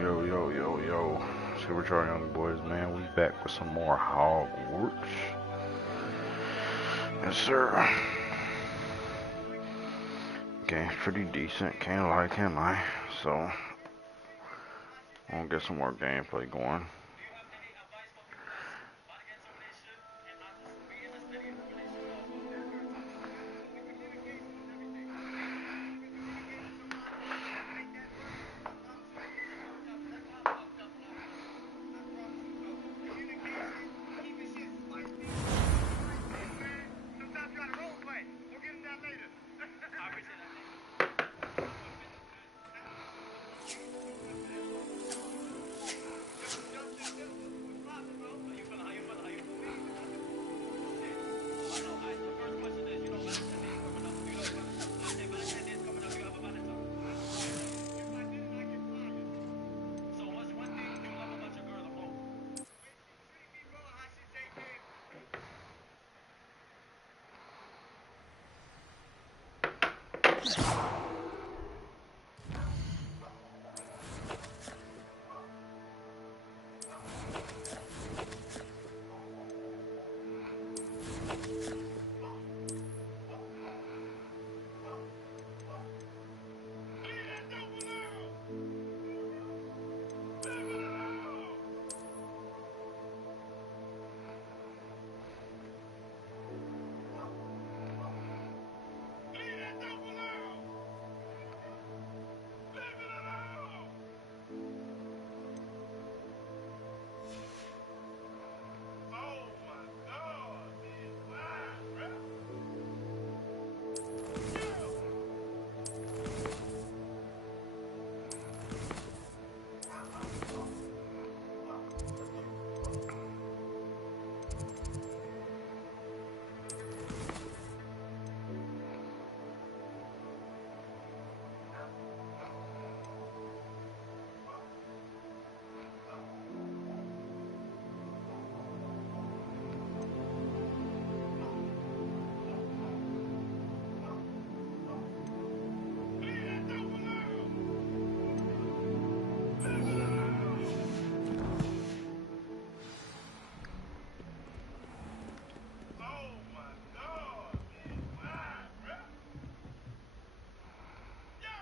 Yo. Supercharged Young Boys, man. We back with some more Hogwarts. Yes, sir. Game's pretty decent. Can't lie, can I? So, I'll get some more gameplay going.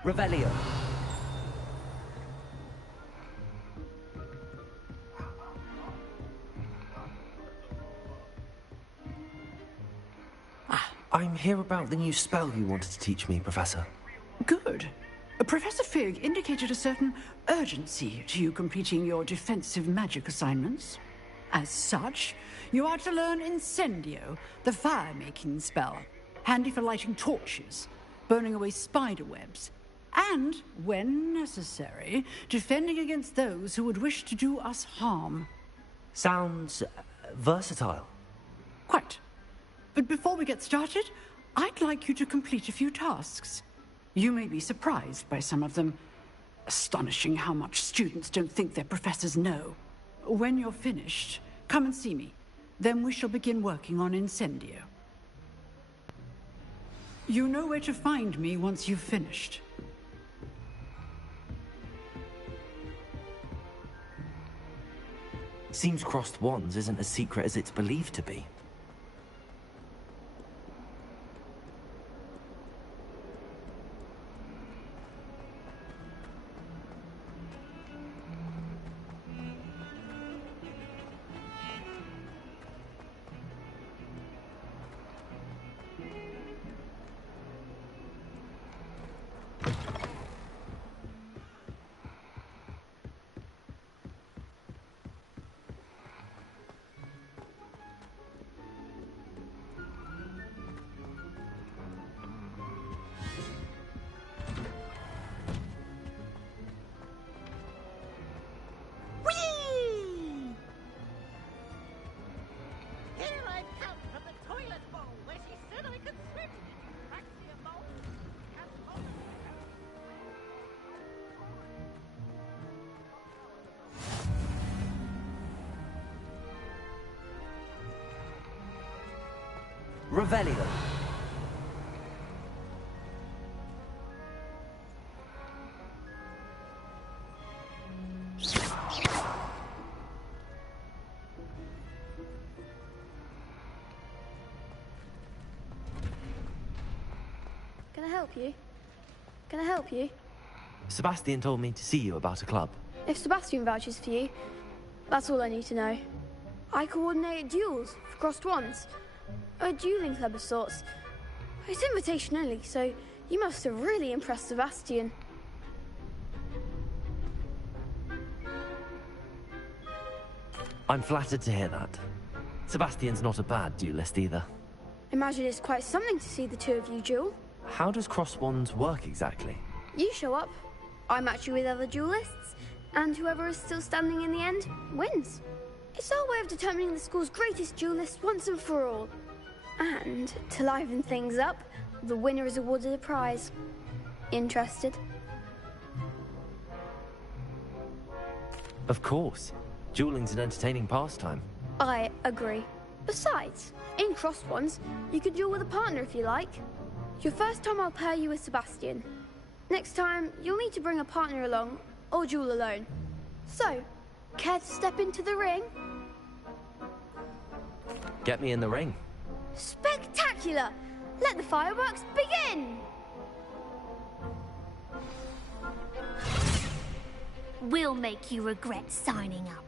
Revelio. I'm here about the new spell you wanted to teach me, Professor. Good. Professor Fig indicated a certain urgency to you completing your defensive magic assignments. As such, you are to learn Incendio, the fire-making spell, handy for lighting torches, burning away spider webs, and, when necessary, defending against those who would wish to do us harm. Sounds versatile. Quite. But before we get started, I'd like you to complete a few tasks. You may be surprised by some of them. Astonishing how much students don't think their professors know. When you're finished, come and see me. Then we shall begin working on Incendio. You know where to find me once you've finished. Seems crossed wands isn't as secret as it's believed to be. Revelio. help you? Can I help you? Sebastian told me to see you about a club. If Sebastian vouches for you, that's all I need to know. I coordinate duels for crossed wands. A dueling club of sorts. It's invitation only, so you must have really impressed Sebastian. I'm flattered to hear that. Sebastian's not a bad duelist either. Imagine it's quite something to see the two of you duel. How does cross wands work exactly? You show up, I match you with other duelists, and whoever is still standing in the end wins. It's our way of determining the school's greatest duelist once and for all. And to liven things up, the winner is awarded a prize. Interested? Of course. Dueling's an entertaining pastime. I agree. Besides, in crossed wands, you can duel with a partner if you like. Your first time I'll pair you with Sebastian. Next time, you'll need to bring a partner along, or duel alone. So, care to step into the ring? Get me in the ring. Spectacular! Let the fireworks begin! We'll make you regret signing up.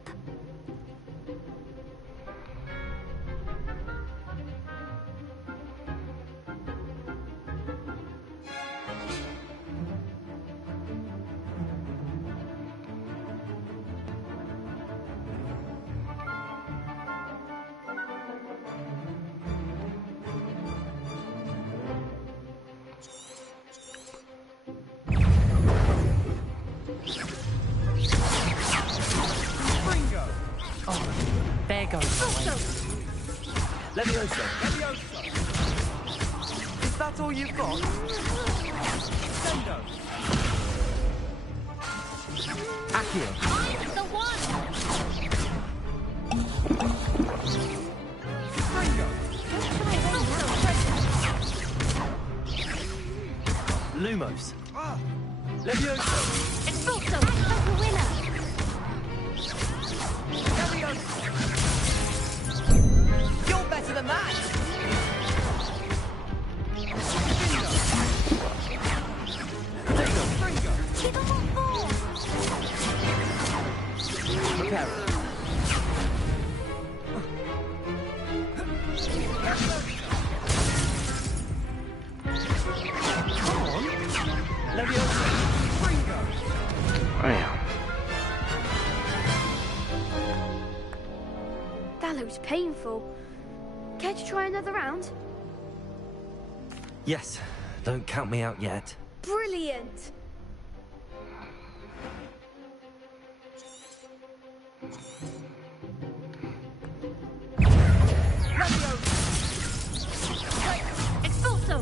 There goes Levioso. Is that all you've got? Sendo. Accio. I'm the one! Lumos. Levioso. Expulso! I'm the winner! You're better than that! Give them what for! Prepare. Come on! Levioso. Damn. That looks painful. Care to try another round? Yes, don't count me out yet. Brilliant! Expulso!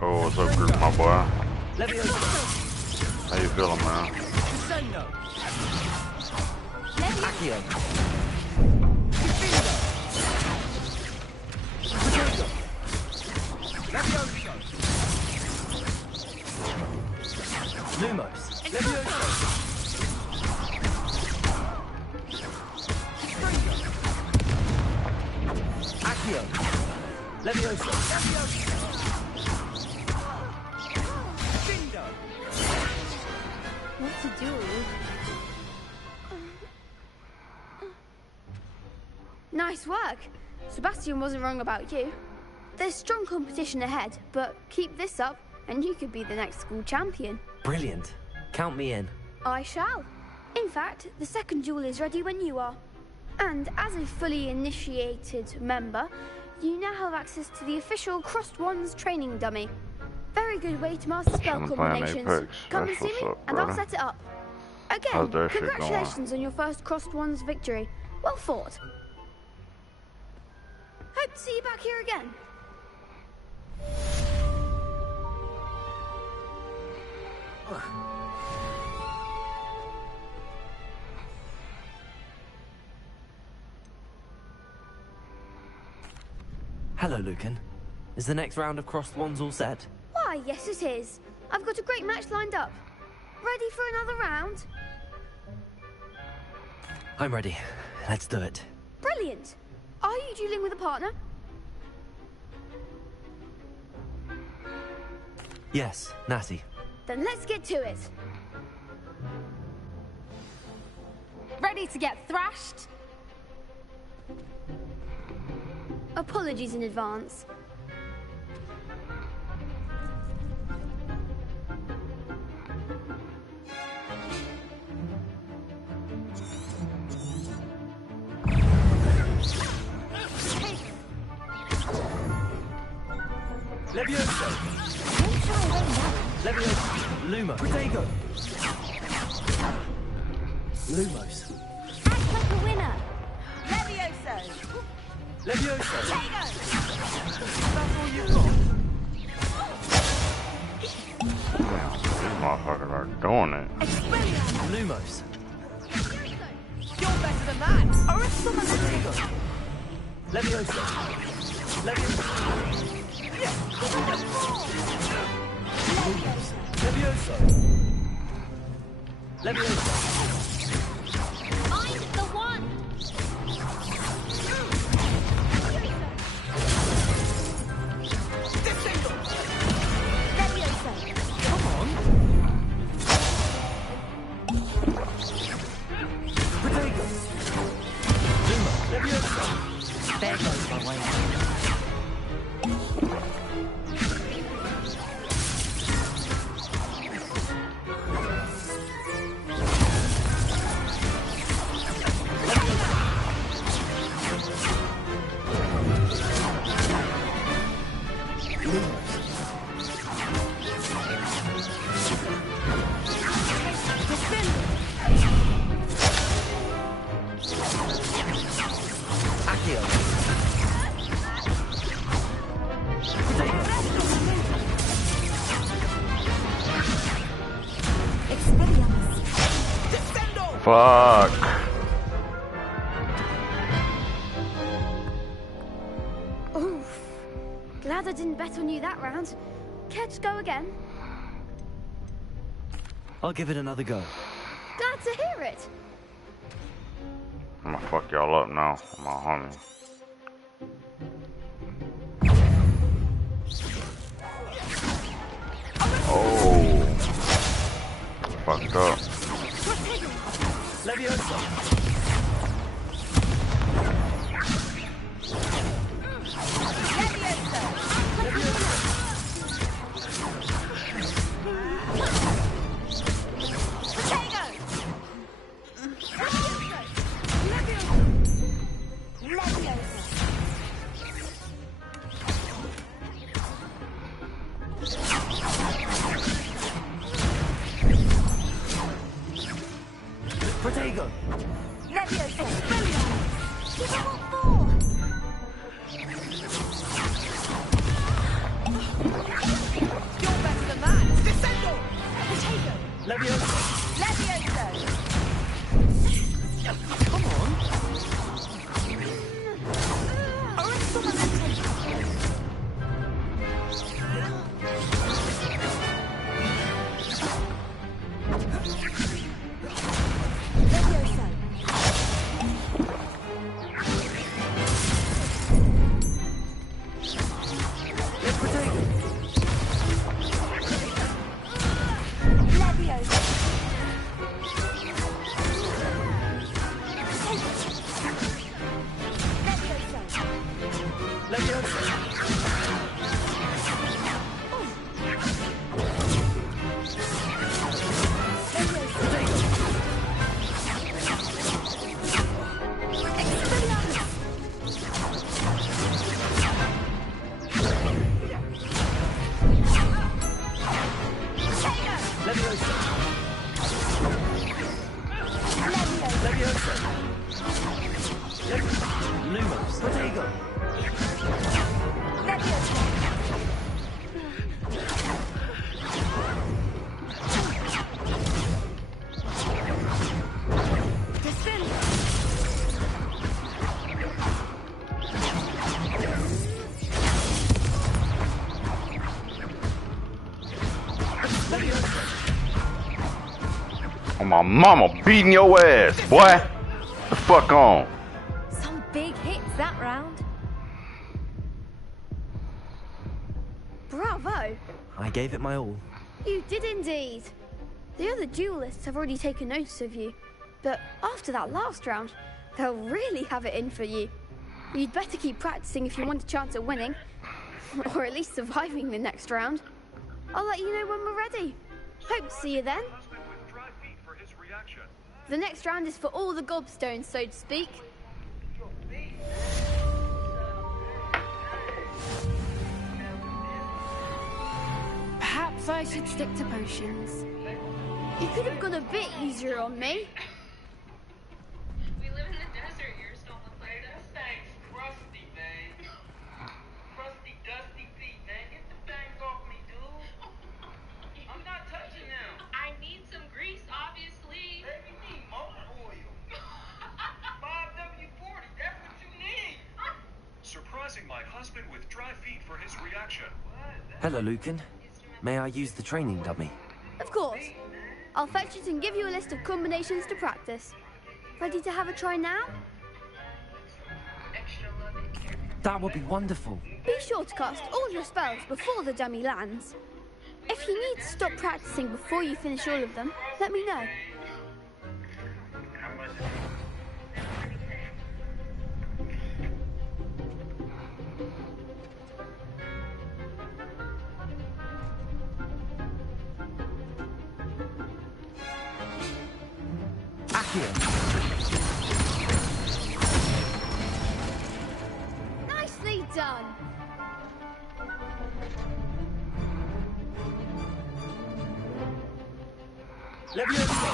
Oh, what's up, group, my boy? Levioso. How you feeling, man? Sendo. Accio. Lumos. Levioso. Accio. Levioso. What to do? Nice work. Sebastian wasn't wrong about you. There's strong competition ahead, but keep this up and you could be the next school champion. Brilliant. Count me in. I shall. In fact, the second duel is ready when you are. And as a fully initiated member, you now have access to the official Crossed Wands training dummy. Very good way to master spell Chilling playing combinations. Apex. Come and That's see me, what's up, and I'll brother. set it up. Again, How's that shit going? congratulations on your first Crossed Wands victory. Well fought. Hope to see you back here again. Hello, Lucan. Is the next round of crossed wands all set? Why, yes it is. I've got a great match lined up. Ready for another round? I'm ready. Let's do it. Brilliant. Are you dueling with a partner? Yes, Natty. Then let's get to it. Ready to get thrashed? Apologies in advance. Levioso! Levioso! Lumo! Protego! Lumos! Act like a winner. Levioso! Levioso! That's all you've got? These motherfuckers are doing it. Lumos! You're better than that! Protego! Levioso! Levioso! Levioso! Levioso! I'm the one. Levioso. Come on! Protego! Lumo! Levioso! There goes my way. Fuck. Oof. Glad I didn't bet on you that round. Care to go again? I'll give it another go. Glad to hear it. I'm gonna fuck y'all up now, my homie. Oh. Fucked up. Levioso! Protego! Levioso. Give him what for. You're better than that! Descendo! Protego. Levioso! Levioso! Come on! Lumos! Protego! Oh, my mama beating your ass, boy. The fuck on. Some big hits that round. Bravo. I gave it my all. You did indeed. The other duelists have already taken notice of you, but after that last round, they'll really have it in for you. You'd better keep practicing if you want a chance at winning, or at least surviving the next round. I'll let you know when we're ready. Hope to see you then. The next round is for all the gobstones, so to speak. Perhaps I should stick to potions. You could have gone a bit easier on me. We live in the desert, you're still on the plate. That thing's crusty, man. Crusty, dusty feet, man. Get the things off me, dude. I'm not touching them. I need some grease, obviously. Baby, need motor oil. 5W40, that's what you need. Surprising my husband with dry feet for his reaction. Hello, Lucan. May I use the training dummy? Of course. I'll fetch it and give you a list of combinations to practice. Ready to have a try now? That would be wonderful. Be sure to cast all your spells before the dummy lands. If you need to stop practicing before you finish all of them, let me know. Nicely done. Leviosa!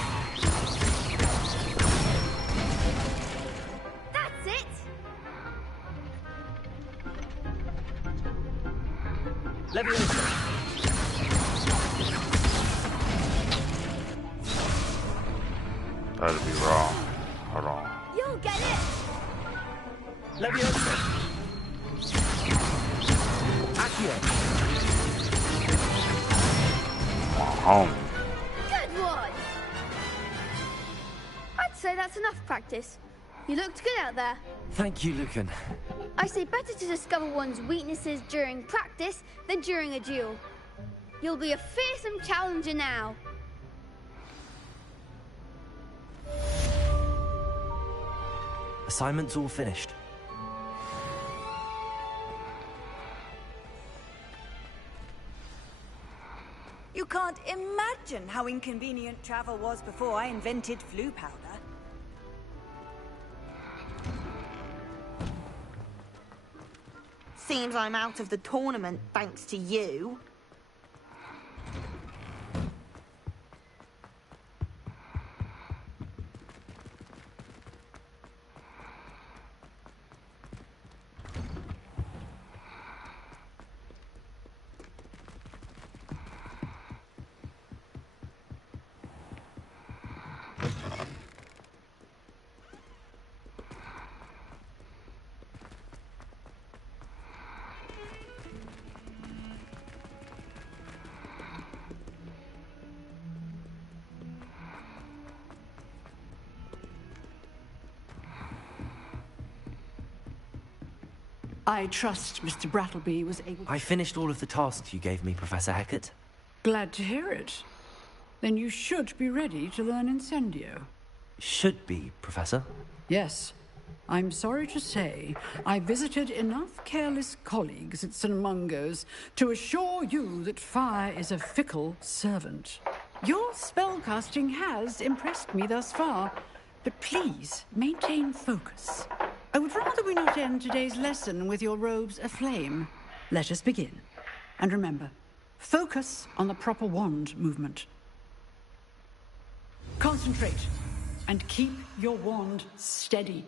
That's it. Leviosa! That'd be wrong. Hold on. You'll get it. Leviosa! Accio! Home. Good one. I'd say that's enough practice. You looked good out there. Thank you, Lucan. I say better to discover one's weaknesses during practice than during a duel. You'll be a fearsome challenger now. Assignment's all finished. You can't imagine how inconvenient travel was before I invented flu powder. Seems I'm out of the tournament thanks to you. I trust Mr. Brattleby was able to... I finished all of the tasks you gave me, Professor Hackett. Glad to hear it. Then you should be ready to learn Incendio. Should be, Professor. Yes. I'm sorry to say, I visited enough careless colleagues at St. Mungo's to assure you that fire is a fickle servant. Your spellcasting has impressed me thus far, but please maintain focus. I would rather we not end today's lesson with your robes aflame. Let us begin. And remember, focus on the proper wand movement. Concentrate, and keep your wand steady.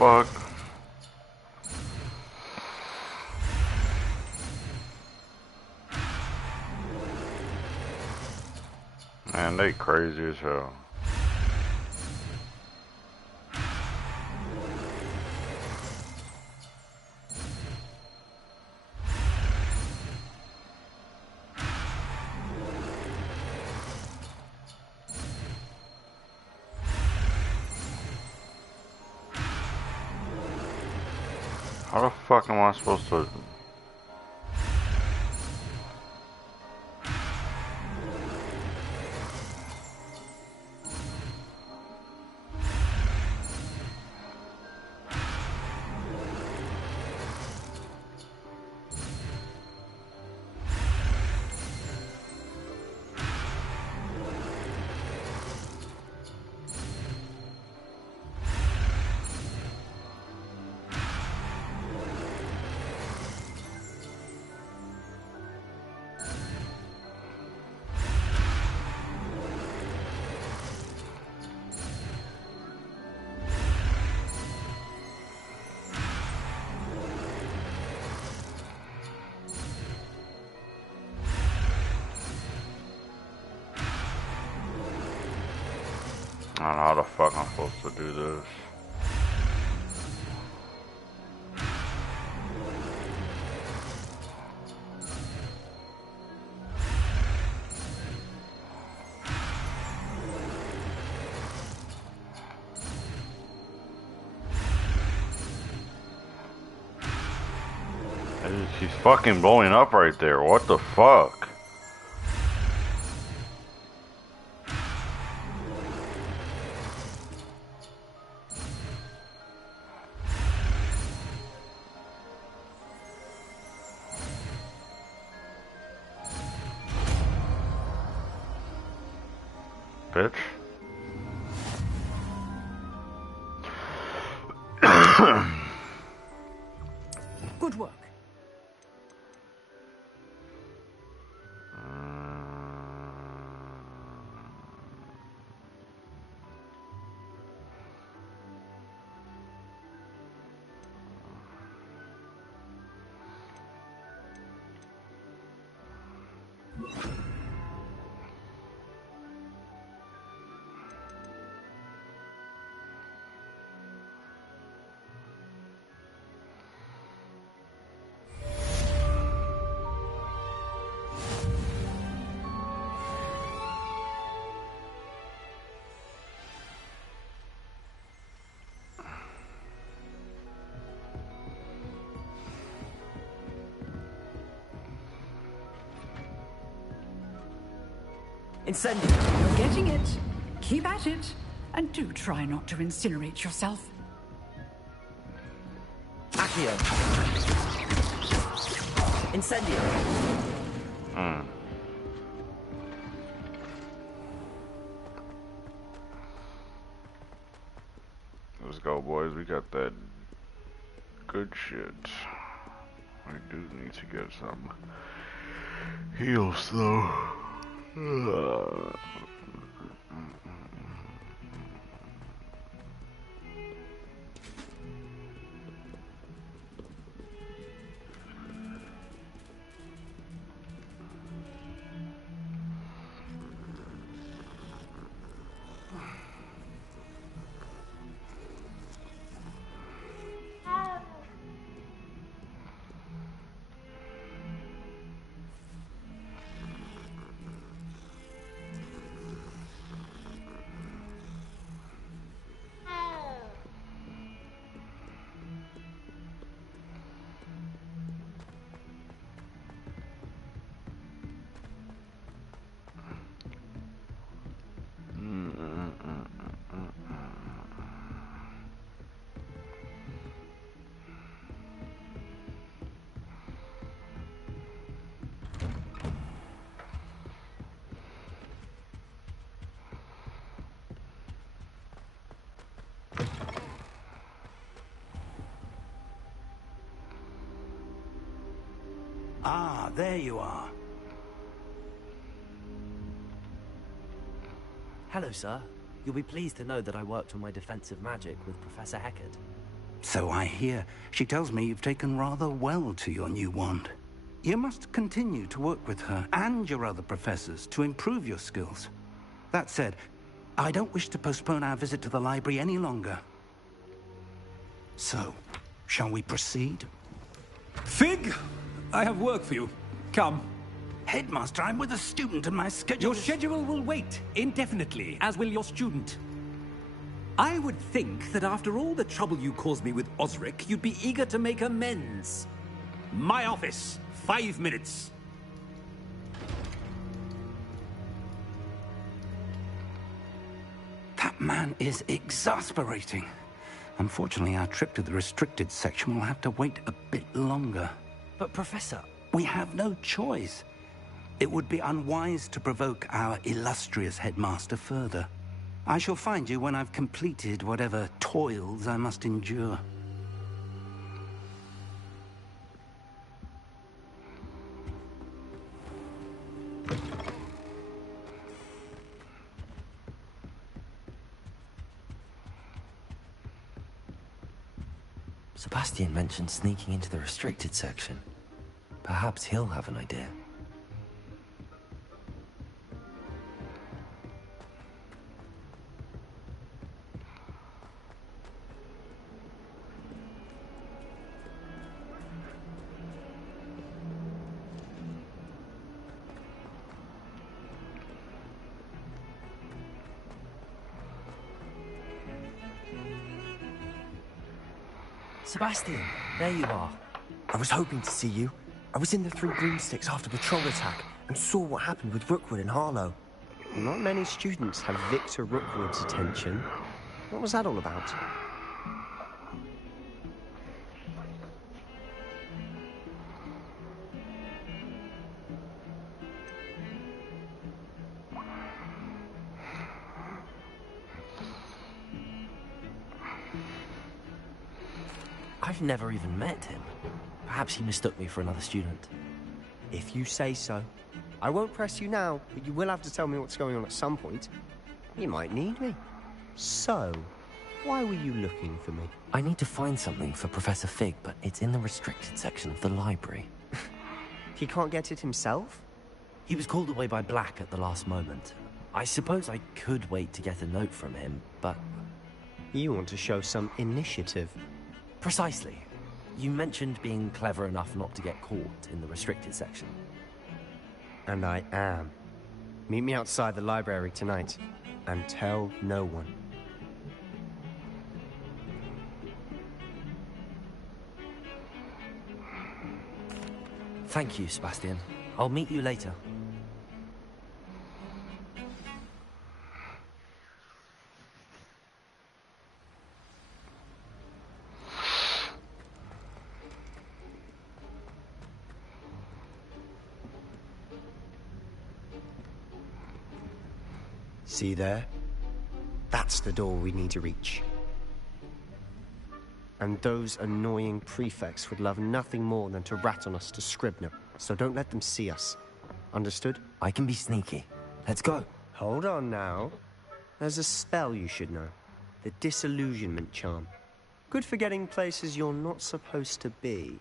fuck? Man, they crazy as hell. How the fuck am I supposed to... I don't know how the fuck I'm supposed to do this. She's fucking blowing up right there. What the fuck? Bitch. Good work. Incendio. You're getting it. Keep at it. And do try not to incinerate yourself. Accio. Incendio. Let's go, boys. We got that good shit. We do need to get some heals, though. Ah, there you are. Hello, sir. You'll be pleased to know that I worked on my defensive magic with Professor Heckard. So I hear. She tells me you've taken rather well to your new wand. You must continue to work with her and your other professors to improve your skills. That said, I don't wish to postpone our visit to the library any longer. So, shall we proceed? Fig, I have work for you. Come. Headmaster, I'm with a student and my schedule... Your schedule will wait indefinitely, as will your student. I would think that after all the trouble you caused me with Osric, you'd be eager to make amends. My office, 5 minutes. That man is exasperating. Unfortunately, our trip to the restricted section will have to wait a bit longer. But, Professor... We have no choice. It would be unwise to provoke our illustrious headmaster further. I shall find you when I've completed whatever toils I must endure. Sebastian mentioned sneaking into the restricted section. Perhaps he'll have an idea. Sebastian, there you are. I was hoping to see you. I was in the Three Broomsticks after the troll attack and saw what happened with Rookwood and Harlow. Not many students have Victor Rookwood's attention. What was that all about? I've never even met him. Perhaps he mistook me for another student. If you say so. I won't press you now, but you will have to tell me what's going on at some point. You might need me. So, why were you looking for me? I need to find something for Professor Fig, but it's in the restricted section of the library. He can't get it himself? He was called away by Black at the last moment. I suppose I could wait to get a note from him, but... You want to show some initiative. Precisely. You mentioned being clever enough not to get caught in the restricted section. And I am. Meet me outside the library tonight, and tell no one. Thank you, Sebastian. I'll meet you later. See there? That's the door we need to reach. And those annoying prefects would love nothing more than to rat on us to Scribner, so don't let them see us. Understood? I can be sneaky. Let's go. Hold on now. There's a spell you should know. The Disillusionment Charm. Good for getting places you're not supposed to be.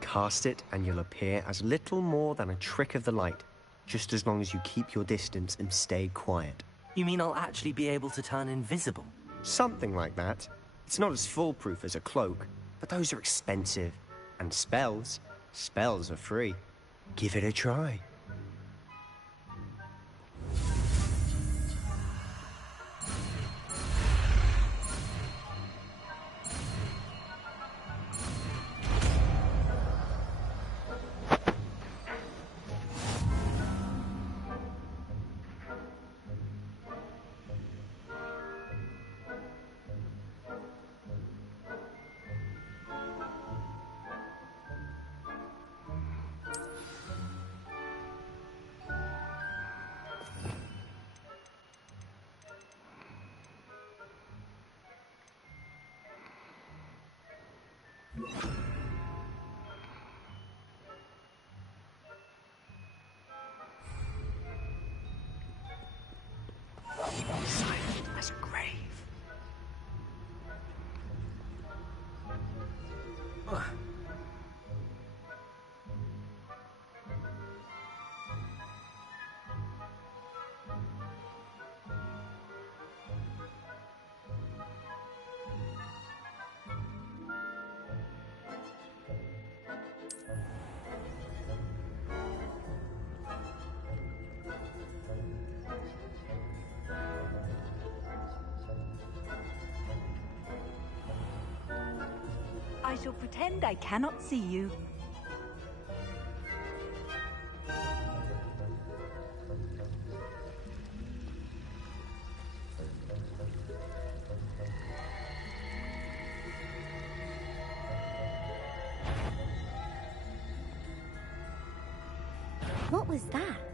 Cast it and you'll appear as little more than a trick of the light, just as long as you keep your distance and stay quiet. You mean I'll actually be able to turn invisible? Something like that. It's not as foolproof as a cloak, but those are expensive. And spells are free. Give it a try. Silent as a grave. shall pretend I cannot see you. What was that?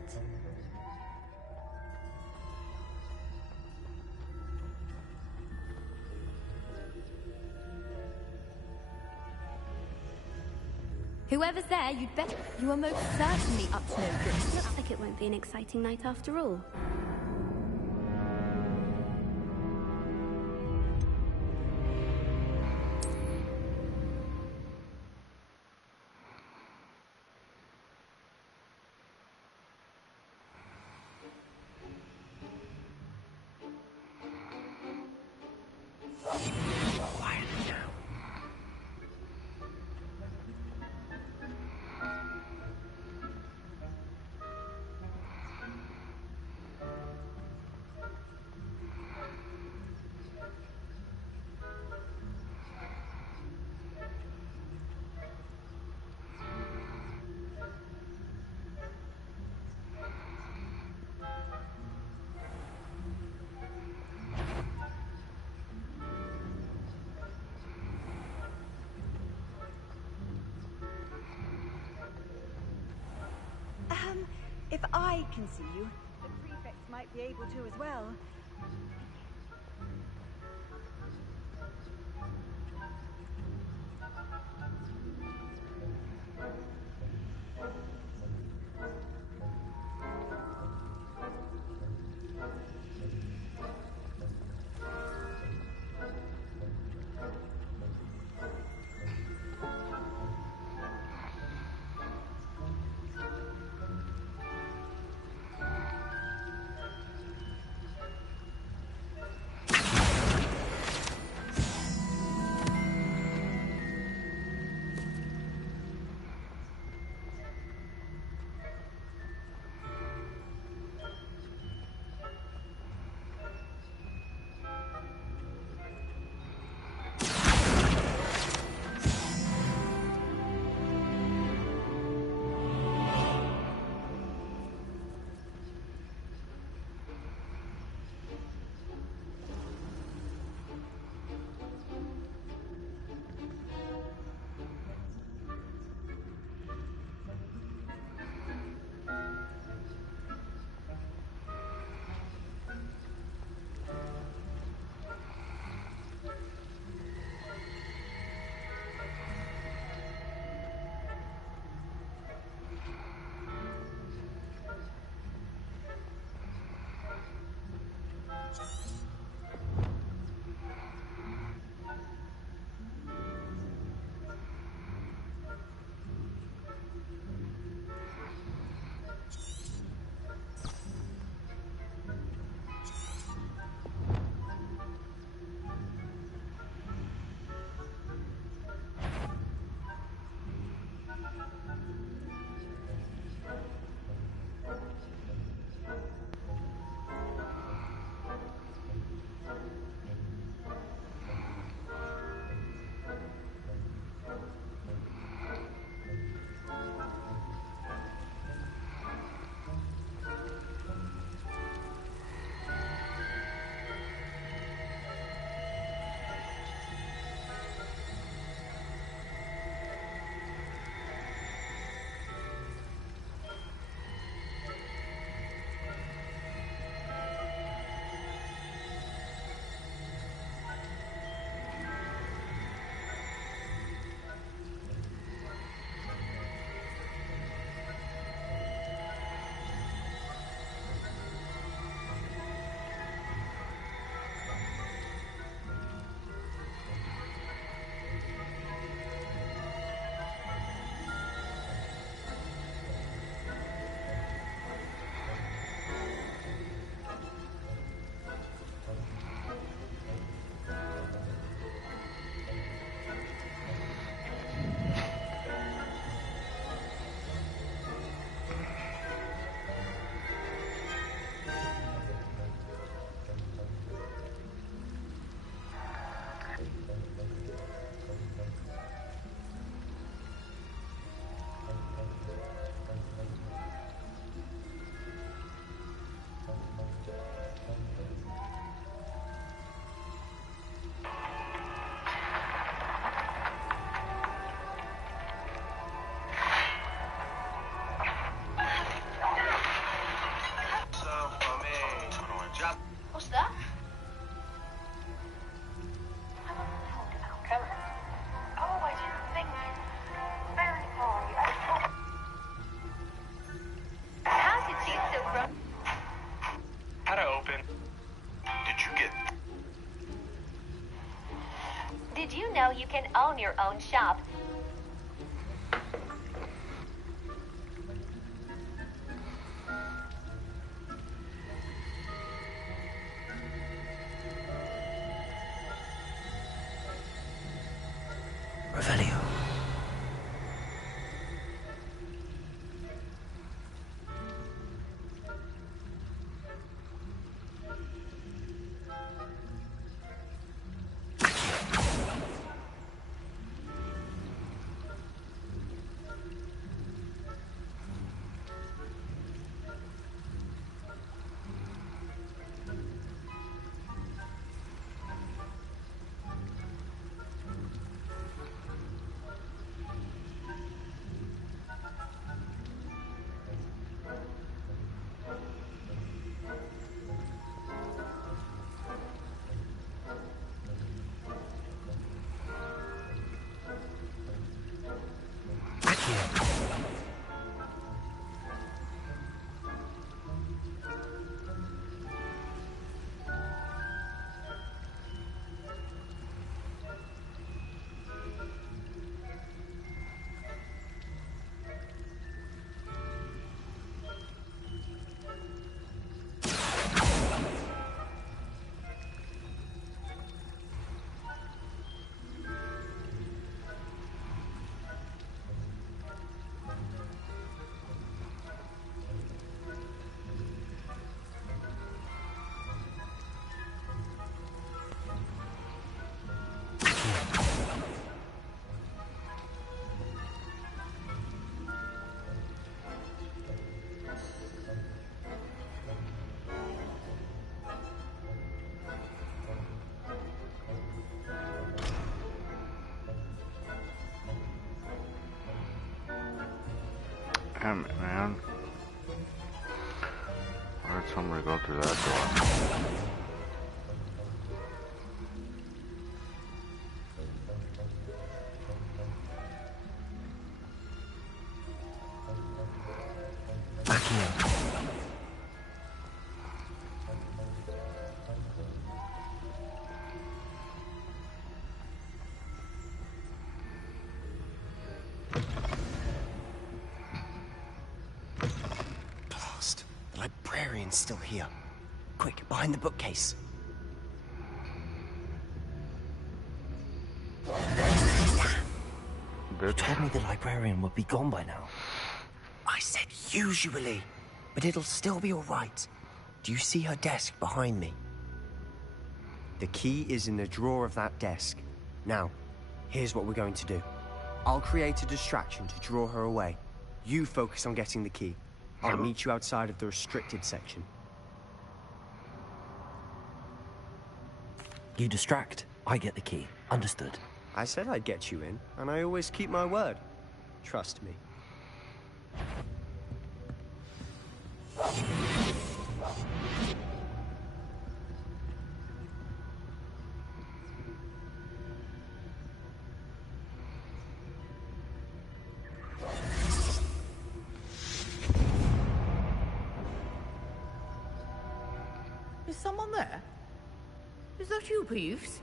Whoever's there, you'd better... You are most certainly up to no good. Looks like it won't be an exciting night after all. If I can see you, the prefects might be able to as well. Did you know you can own your own shop? Revelio. Damn it, man. Why did somebody go through that door? The librarian's still here. Quick, behind the bookcase. You told me the librarian would be gone by now. I said usually, but it'll still be all right. Do you see her desk behind me? The key is in the drawer of that desk. Now, here's what we're going to do. I'll create a distraction to draw her away. You focus on getting the key. I'll meet you outside of the restricted section. You distract, I get the key. Understood. I said I'd get you in, and I always keep my word. Trust me. Is someone there? Is that you, Peeves?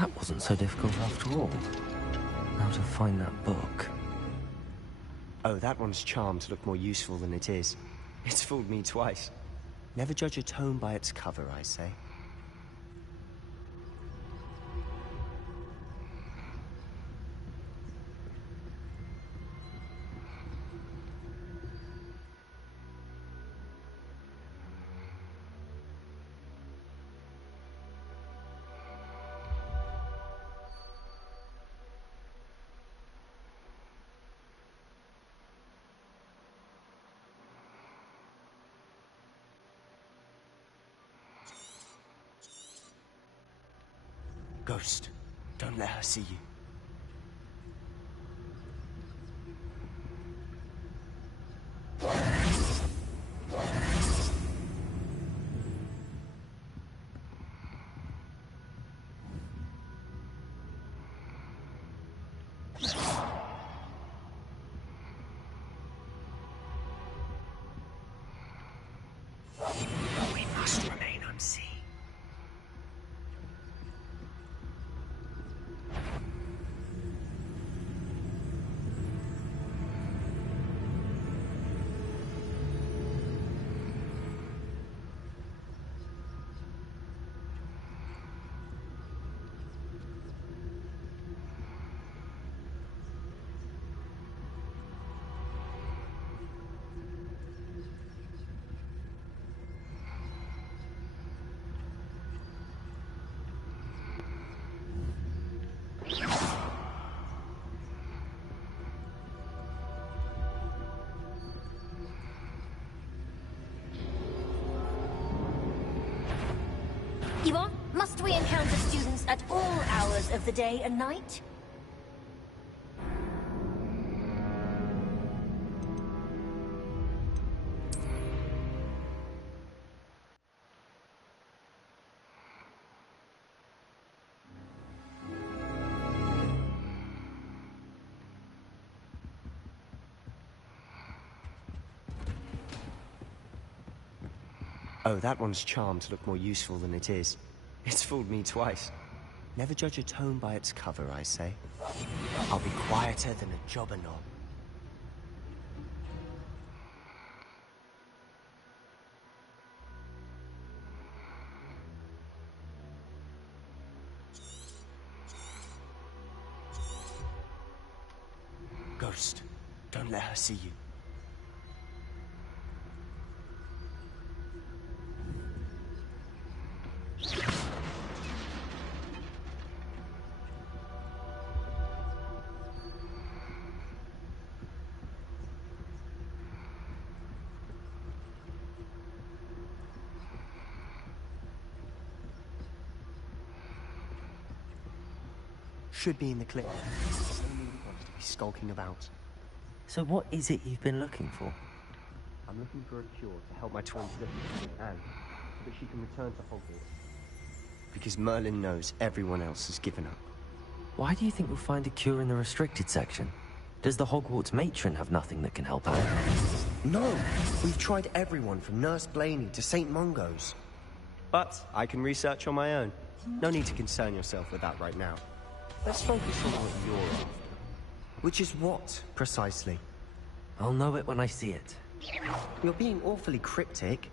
That wasn't so difficult after all. How to find that book. Oh, that one's charmed to look more useful than it is. It's fooled me twice. Never judge a tome by its cover, I say. Ghost, don't let her see you. We must remain unseen. Ivor, must we encounter students at all hours of the day and night? Oh, that one's charmed to look more useful than it is. It's fooled me twice. Never judge a tome by its cover, I say. I'll be quieter than a jobber knob. Ghost, don't let her see you. Should be in the clip. Only wants to be skulking about. So what is it you've been looking for? I'm looking for a cure to help my twin sister, Anne, so that she can return to Hogwarts. Because Merlin knows everyone else has given up. Why do you think we'll find a cure in the restricted section? Does the Hogwarts matron have nothing that can help out? No! We've tried everyone from Nurse Blaney to St. Mungo's. But I can research on my own. No need to concern yourself with that right now. Let's focus on what you're after. Which is what, precisely? I'll know it when I see it. You're being awfully cryptic.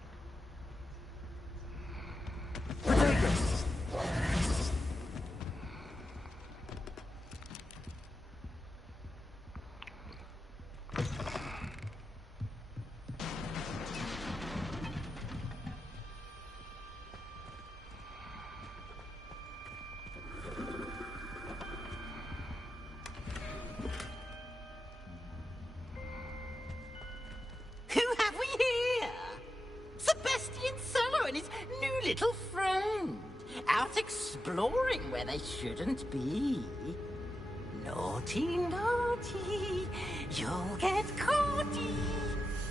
Who have we here? Sebastian Solo and his new little friend. Out exploring where they shouldn't be. Naughty, naughty. You'll get caughty.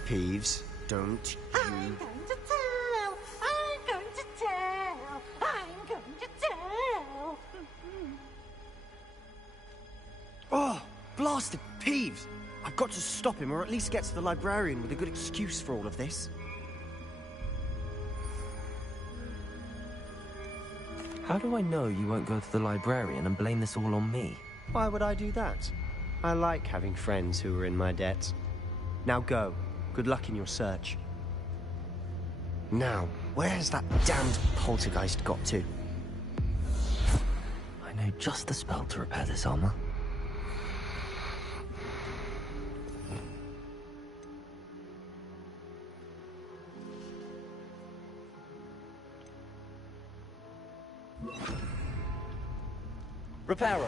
Peeves, don't I'm going to tell. I'm going to tell. I'm going to tell. Oh, blasted Peeves! I've got to stop him, or at least get to the librarian with a good excuse for all of this. How do I know you won't go to the librarian and blame this all on me? Why would I do that? I like having friends who are in my debt. Now go. Good luck in your search. Now, where has that damned poltergeist got to? I know just the spell to repair this armor. Reparo.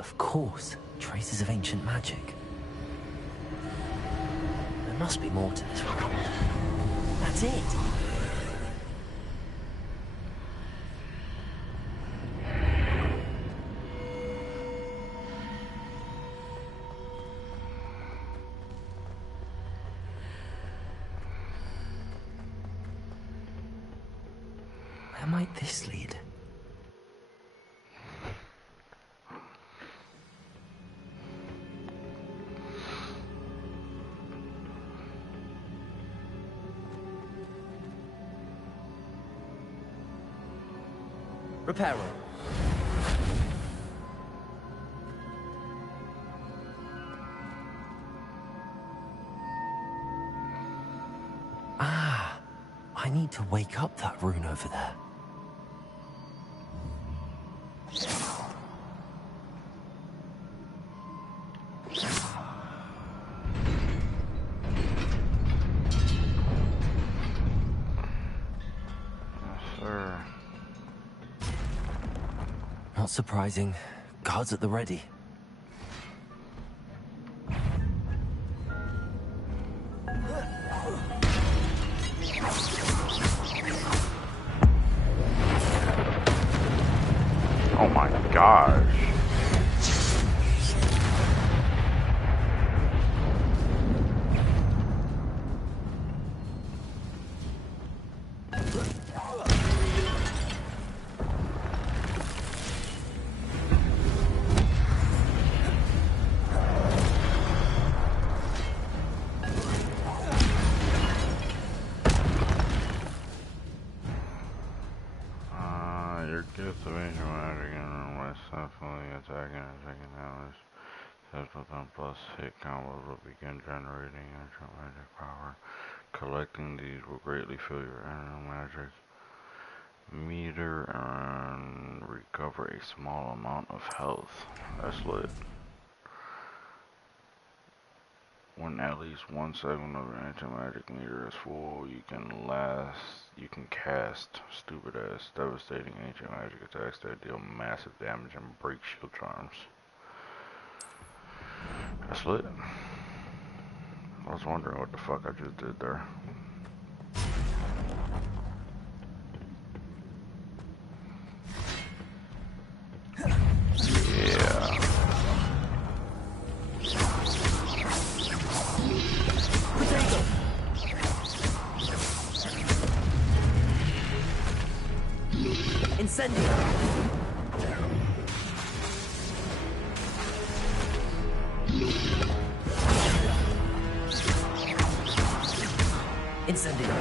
Of course, traces of ancient magic. There must be more to this world. That's it. Where might this lead? Reparo. Ah, I need to wake up that rune over there. Not surprising. Guards at the ready. Oh my gosh. Your gift of ancient magic and less fully attacking and taking damage. Test with them plus hit combos will begin generating ancient magic power. Collecting these will greatly fill your ancient magic meter and recover a small amount of health. That's lit. When at least one segment of your ancient magic meter is full, you can cast stupid ass devastating ancient magic attacks that deal massive damage and break shield charms. That's lit. I was wondering what the fuck I just did there. Yeah. Incendio. Incendio.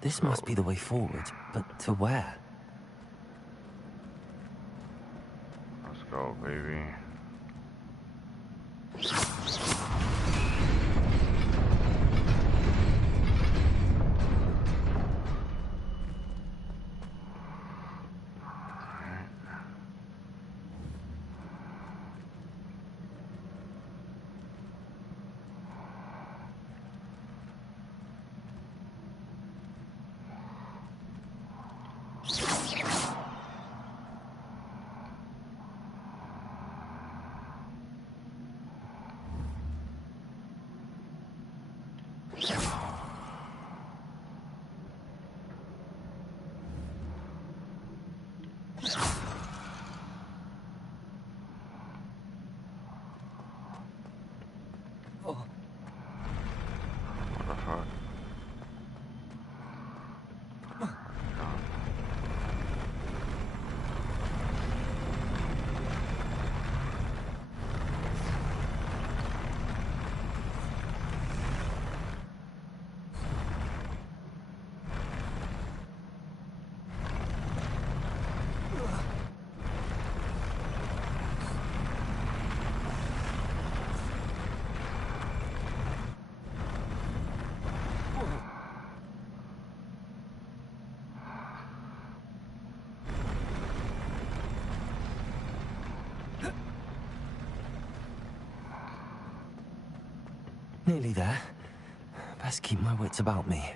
This must be the way forward, but to where? Let's go, baby. Nearly there. Best keep my wits about me.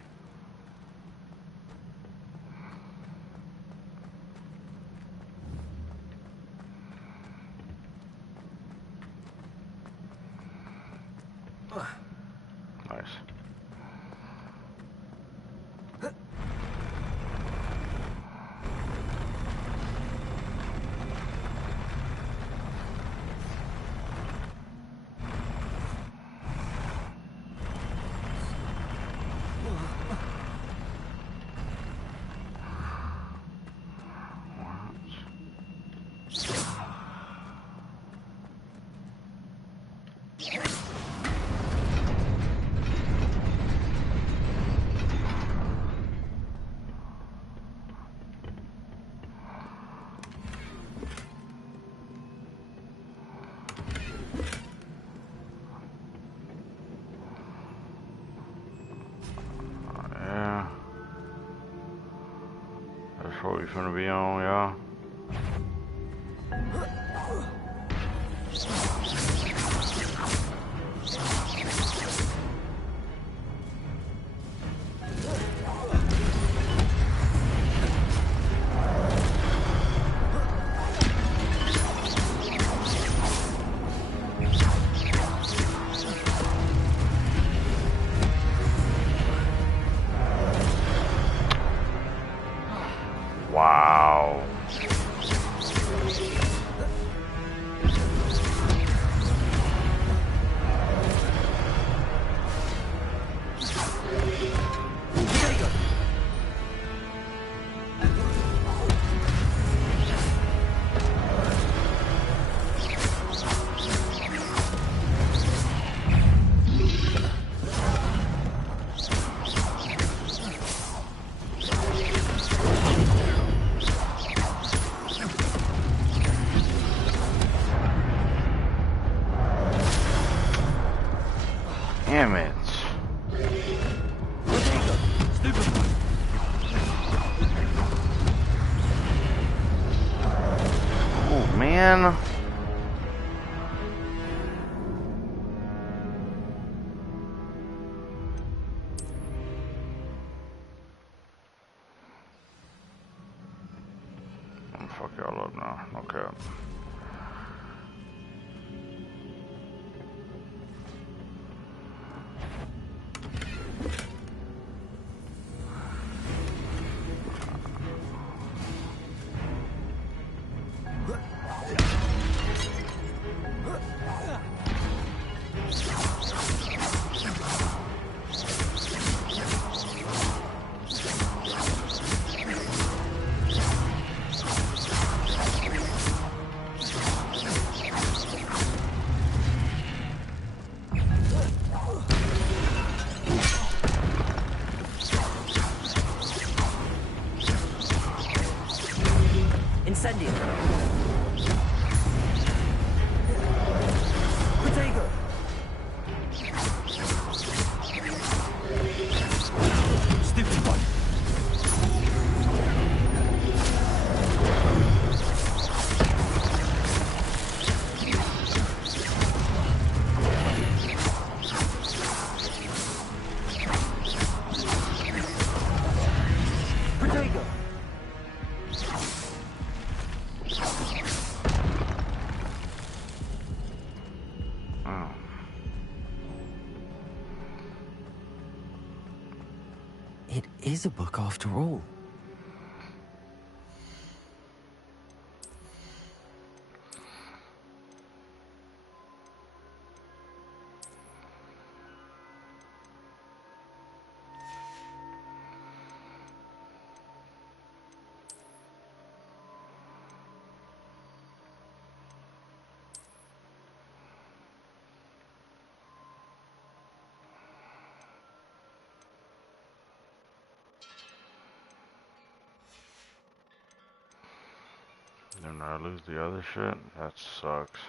Nice. Yeah. That's what we're gonna be on, y'all. Wow. Damn it. Oh, man. I'm fuck y'all up now. Okay. Incendio. Protego. Stupid one. Protego. It is a book after all. Then I lose the other shit? That sucks.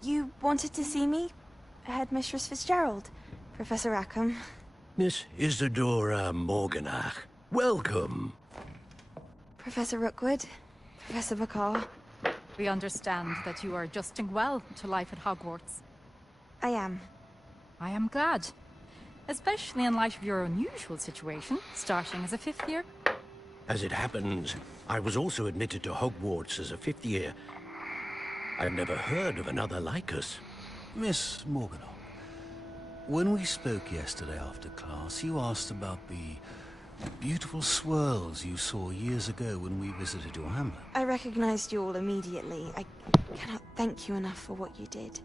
You wanted to see me? Headmistress Fitzgerald, Professor Rackham. Miss Isadora Morganach, welcome. Professor Rookwood, Professor Bakar. We understand that you are adjusting well to life at Hogwarts. I am. I am glad. Especially in light of your unusual situation, starting as a 5th year. As it happens, I was also admitted to Hogwarts as a 5th year. I've never heard of another like us. Miss Morganach, when we spoke yesterday after class, you asked about the beautiful swirls you saw years ago when we visited your hamlet. I recognized you all immediately. I cannot thank you enough for what you did.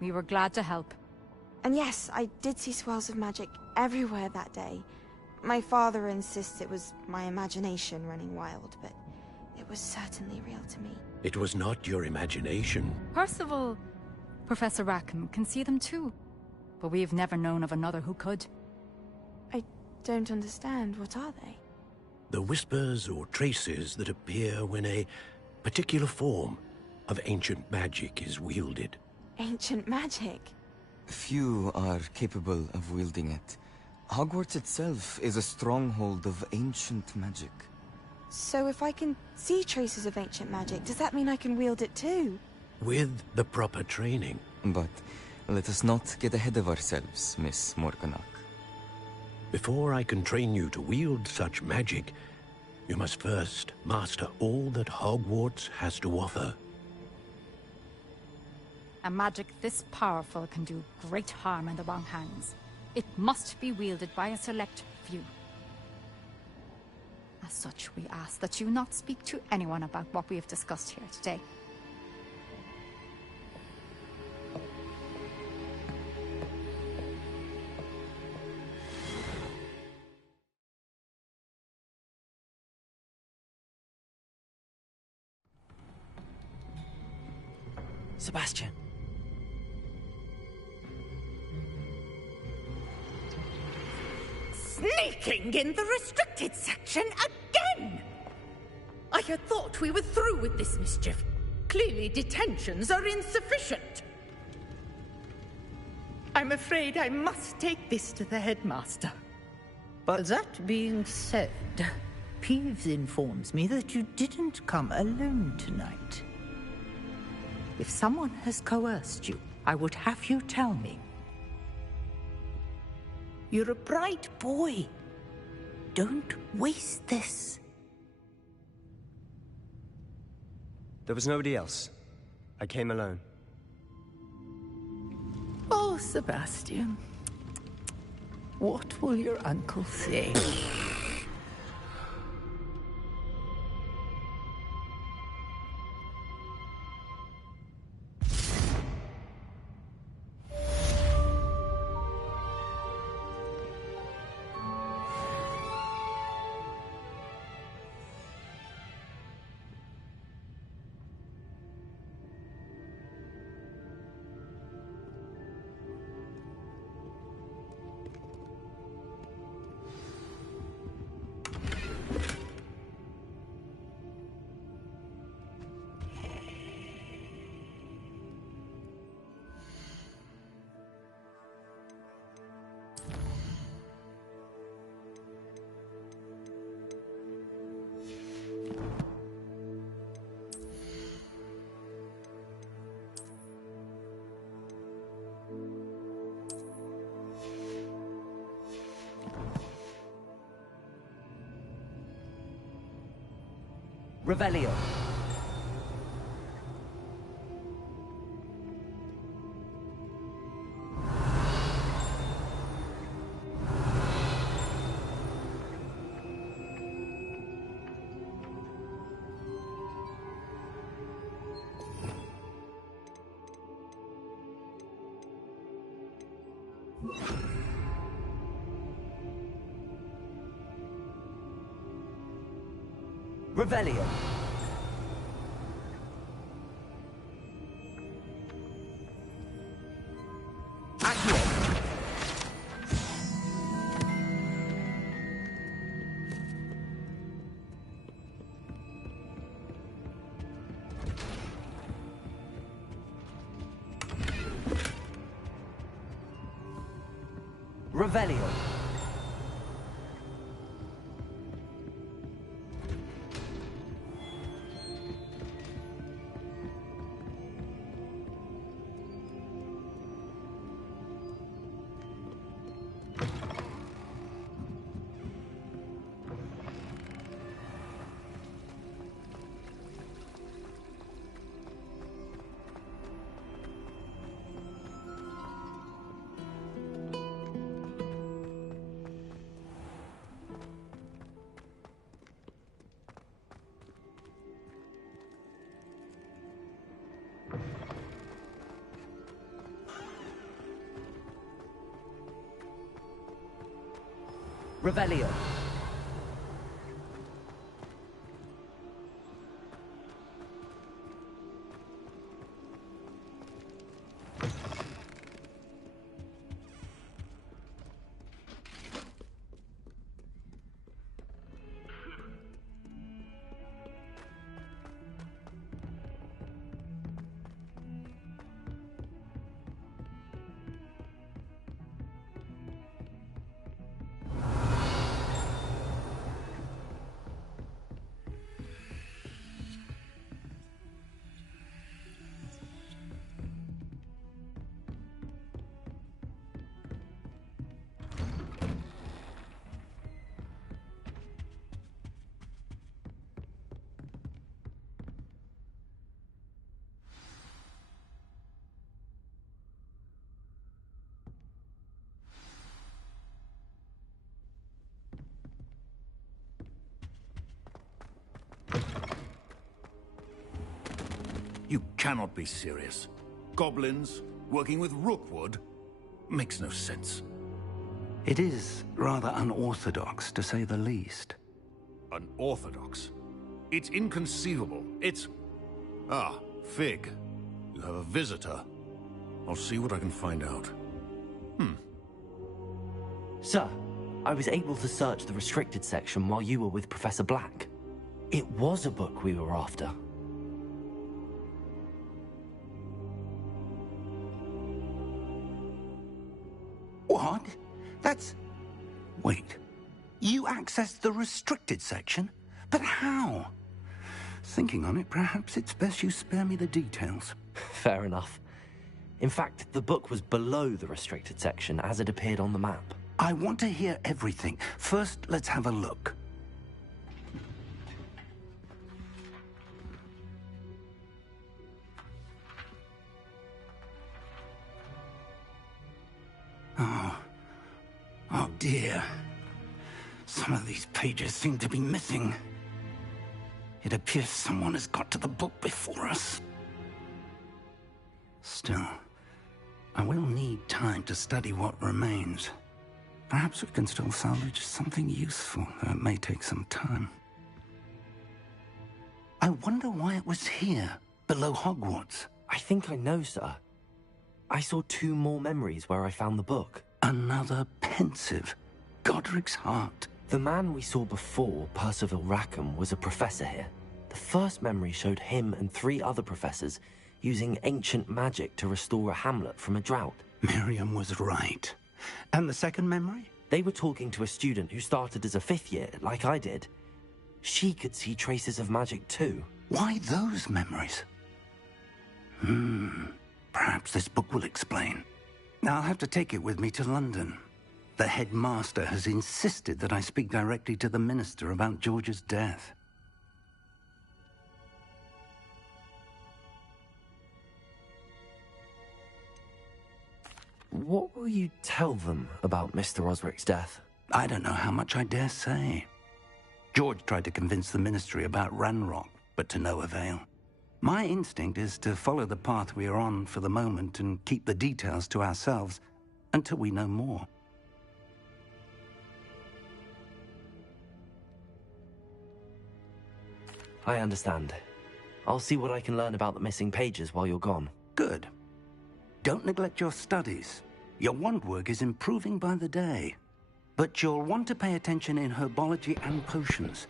We were glad to help. And yes, I did see swirls of magic everywhere that day. My father insists it was my imagination running wild, but it was certainly real to me. It was not your imagination. Percival, Professor Rackham can see them too. But we have never known of another who could. I don't understand. What are they? The whispers or traces that appear when a particular form of ancient magic is wielded. Ancient magic? Few are capable of wielding it. Hogwarts itself is a stronghold of ancient magic. So if I can see traces of ancient magic, does that mean I can wield it too? With the proper training. But let us not get ahead of ourselves, Miss Morganach. Before I can train you to wield such magic, you must first master all that Hogwarts has to offer. A magic this powerful can do great harm in the wrong hands. It must be wielded by a select few. As such, we ask that you not speak to anyone about what we have discussed here today. Sebastian. Sneaking in the restricted section again! I had thought we were through with this mischief. Clearly detentions are insufficient. I'm afraid I must take this to the headmaster. But that being said, Peeves informs me that you didn't come alone tonight. If someone has coerced you, I would have you tell me. You're a bright boy. Don't waste this. There was nobody else. I came alone. Oh, Sebastian. What will your uncle say? Revelio. Revelio. Accio. Revelio. Revelio. You cannot be serious. Goblins working with Rookwood makes no sense. It is rather unorthodox, to say the least. Unorthodox? It's inconceivable. It's... Ah, Fig. You have a visitor. I'll see what I can find out. Sir, I was able to search the restricted section while you were with Professor Black. It was a book we were after. What? That's... Wait. You accessed the restricted section? But how? Thinking on it, perhaps it's best you spare me the details. Fair enough. In fact, the book was below the restricted section as it appeared on the map. I want to hear everything. First, let's have a look. Oh dear. Some of these pages seem to be missing. It appears someone has got to the book before us. Still, I will need time to study what remains. Perhaps we can still salvage something useful, though it may take some time. I wonder why it was here, below Hogwarts. I think I know, sir. I saw 2 more memories where I found the book. Another pensive. Godric's heart. The man we saw before, Percival Rackham, was a professor here. The first memory showed him and 3 other professors using ancient magic to restore a hamlet from a drought. Miriam was right. And the second memory? They were talking to a student who started as a 5th year, like I did. She could see traces of magic too. Why those memories? Perhaps this book will explain. I'll have to take it with me to London. The headmaster has insisted that I speak directly to the minister about George's death. What will you tell them about Mr. Osric's death? I don't know how much I dare say. George tried to convince the ministry about Ranrock, but to no avail. My instinct is to follow the path we are on for the moment and keep the details to ourselves until we know more. I understand. I'll see what I can learn about the missing pages while you're gone. Good. Don't neglect your studies. Your wand work is improving by the day. But you'll want to pay attention in herbology and potions.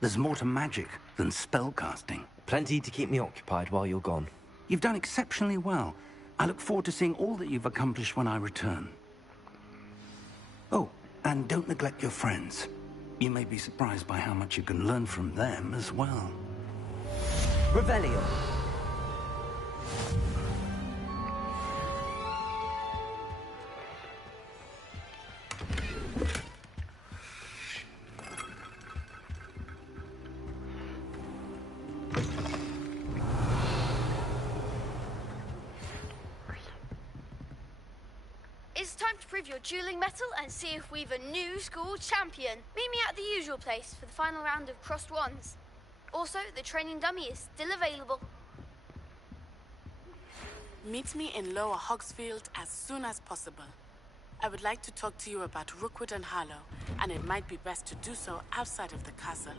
There's more to magic than spellcasting. Plenty to keep me occupied while you're gone. You've done exceptionally well. I look forward to seeing all that you've accomplished when I return. Oh, and don't neglect your friends. You may be surprised by how much you can learn from them as well. Revelio. It's time to prove your dueling mettle and see if we've a new school champion. Meet me at the usual place for the final round of crossed wands. Also, the training dummy is still available. Meet me in Lower Hogsfield as soon as possible. I would like to talk to you about Rookwood and Harlow, and it might be best to do so outside of the castle.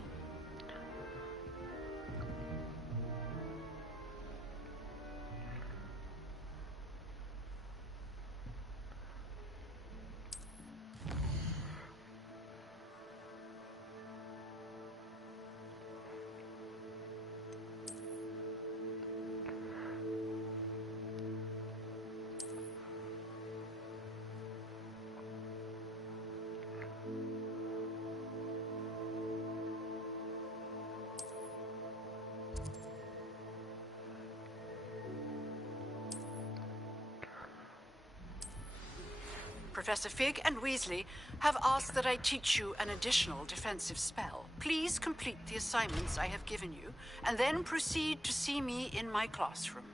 Professor Fig and Weasley have asked that I teach you an additional defensive spell. Please complete the assignments I have given you, and then proceed to see me in my classroom.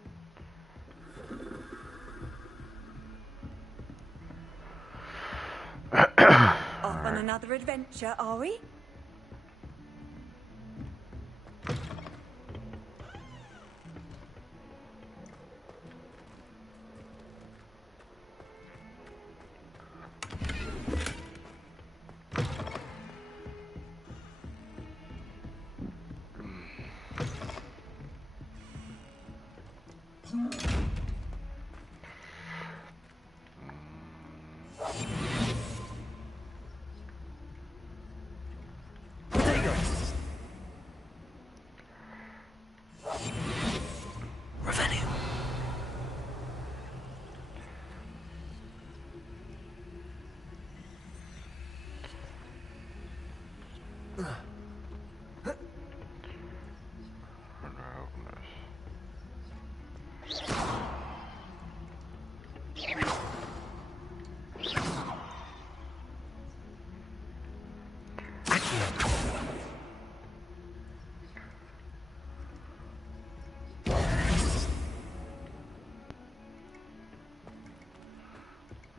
Off on another adventure, are we?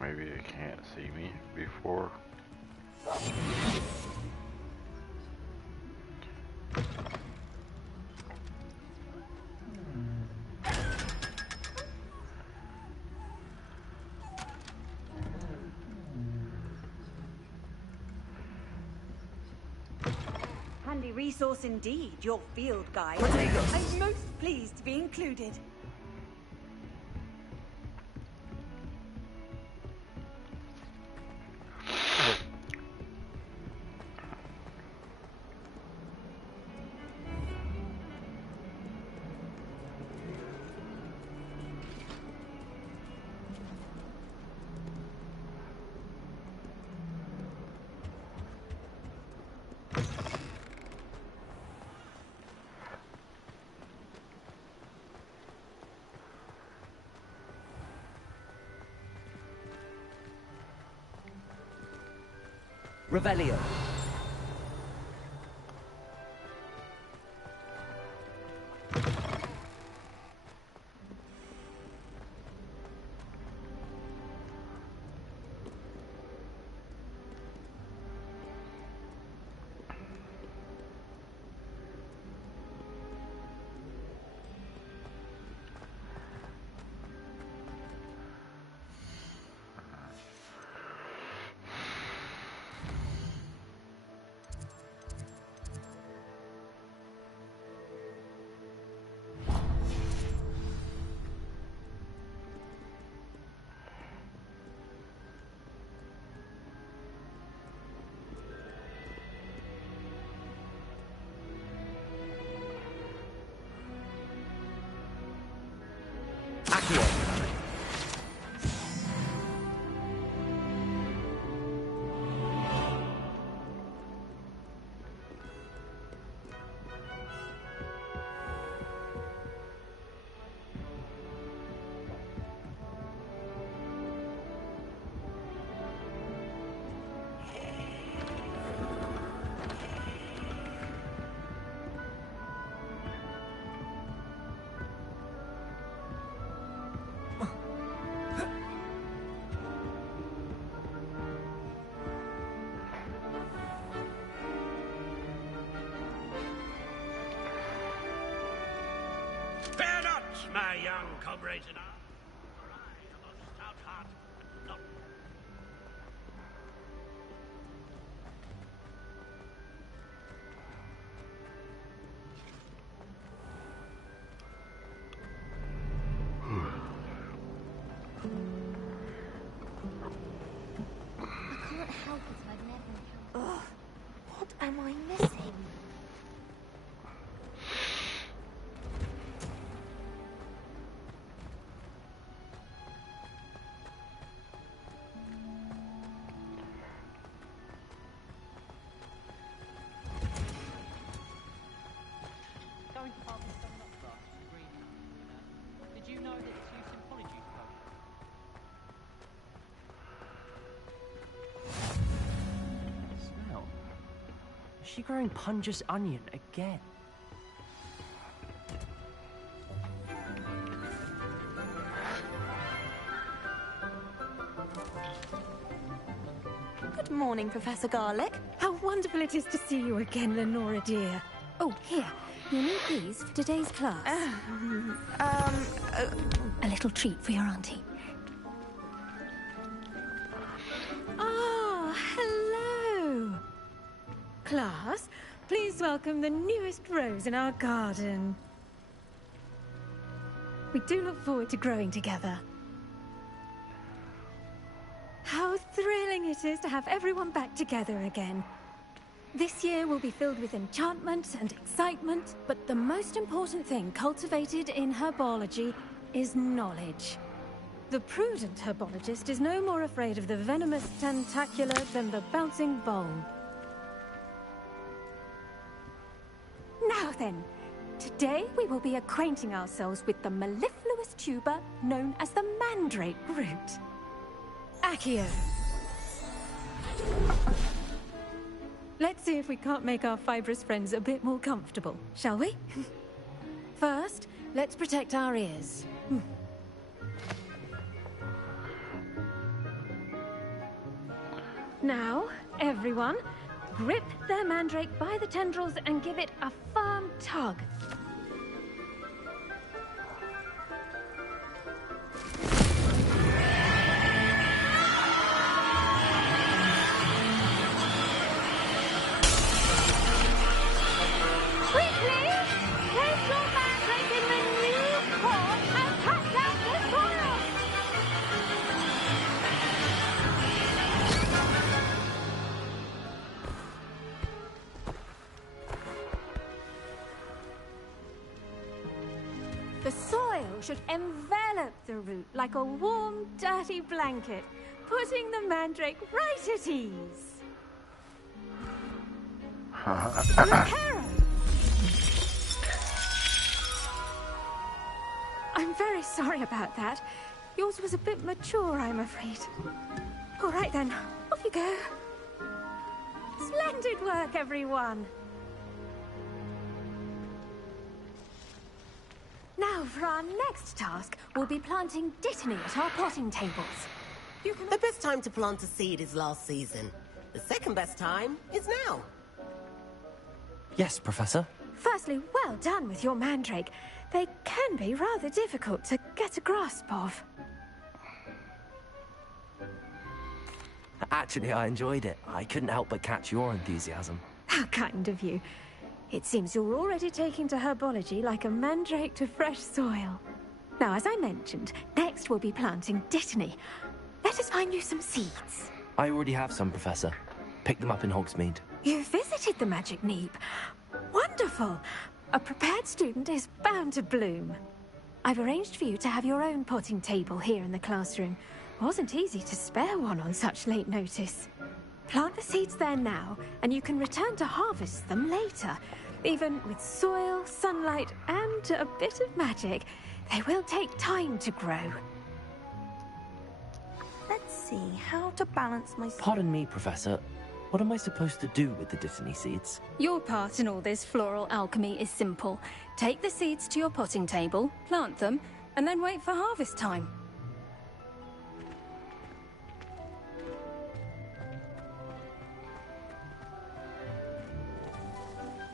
Maybe they can't see me before. Handy resource indeed, your field guide. I'm most pleased to be included. Revelio. my young comrades in arms. I am of stout heart. Not I can't help it, I've never encountered. Ugh, what am I missing? Going to Harvard's coming up class with greenhouse, you know. Did you know that it's used in polyjuice culture? Smell. Is she growing Punja's onion again? Good morning, Professor Garlick. How wonderful it is to see you again, Lenora dear. Oh, here. You'll need these for today's class. A little treat for your auntie. Ah, hello. Class, please welcome the newest rose in our garden. We do look forward to growing together. How thrilling it is to have everyone back together again. This year will be filled with enchantment and excitement, but the most important thing cultivated in herbology is knowledge. The prudent herbologist is no more afraid of the venomous tentacula than the bouncing vole. Now then, today we will be acquainting ourselves with the mellifluous tuber known as the mandrake root. Accio. Let's see if we can't make our fibrous friends a bit more comfortable, shall we? First, let's protect our ears. Now, everyone, grip their mandrake by the tendrils and give it a firm tug. The soil should envelop the root like a warm, dirty blanket, putting the mandrake right at ease. Lucero! I'm very sorry about that. Yours was a bit mature, I'm afraid. All right then, off you go. Splendid work, everyone. Now, for our next task, we'll be planting dittany at our potting tables. The best time to plant a seed is last season. The second best time is now. Yes, Professor. Firstly, well done with your mandrake. They can be rather difficult to get a grasp of. Actually, I enjoyed it. I couldn't help but catch your enthusiasm. How kind of you. It seems you're already taking to herbology like a mandrake to fresh soil. Now, as I mentioned, next we'll be planting dittany. Let us find you some seeds. I already have some, Professor. Picked them up in Hogsmeade. You visited the Magic Neep. Wonderful! A prepared student is bound to bloom. I've arranged for you to have your own potting table here in the classroom. Wasn't easy to spare one on such late notice. Plant the seeds there now, and you can return to harvest them later. Even with soil, sunlight, and a bit of magic, they will take time to grow. Let's see, how to balance my... Pardon me, Professor. What am I supposed to do with the dittany seeds? Your part in all this floral alchemy is simple. Take the seeds to your potting table, plant them, and then wait for harvest time.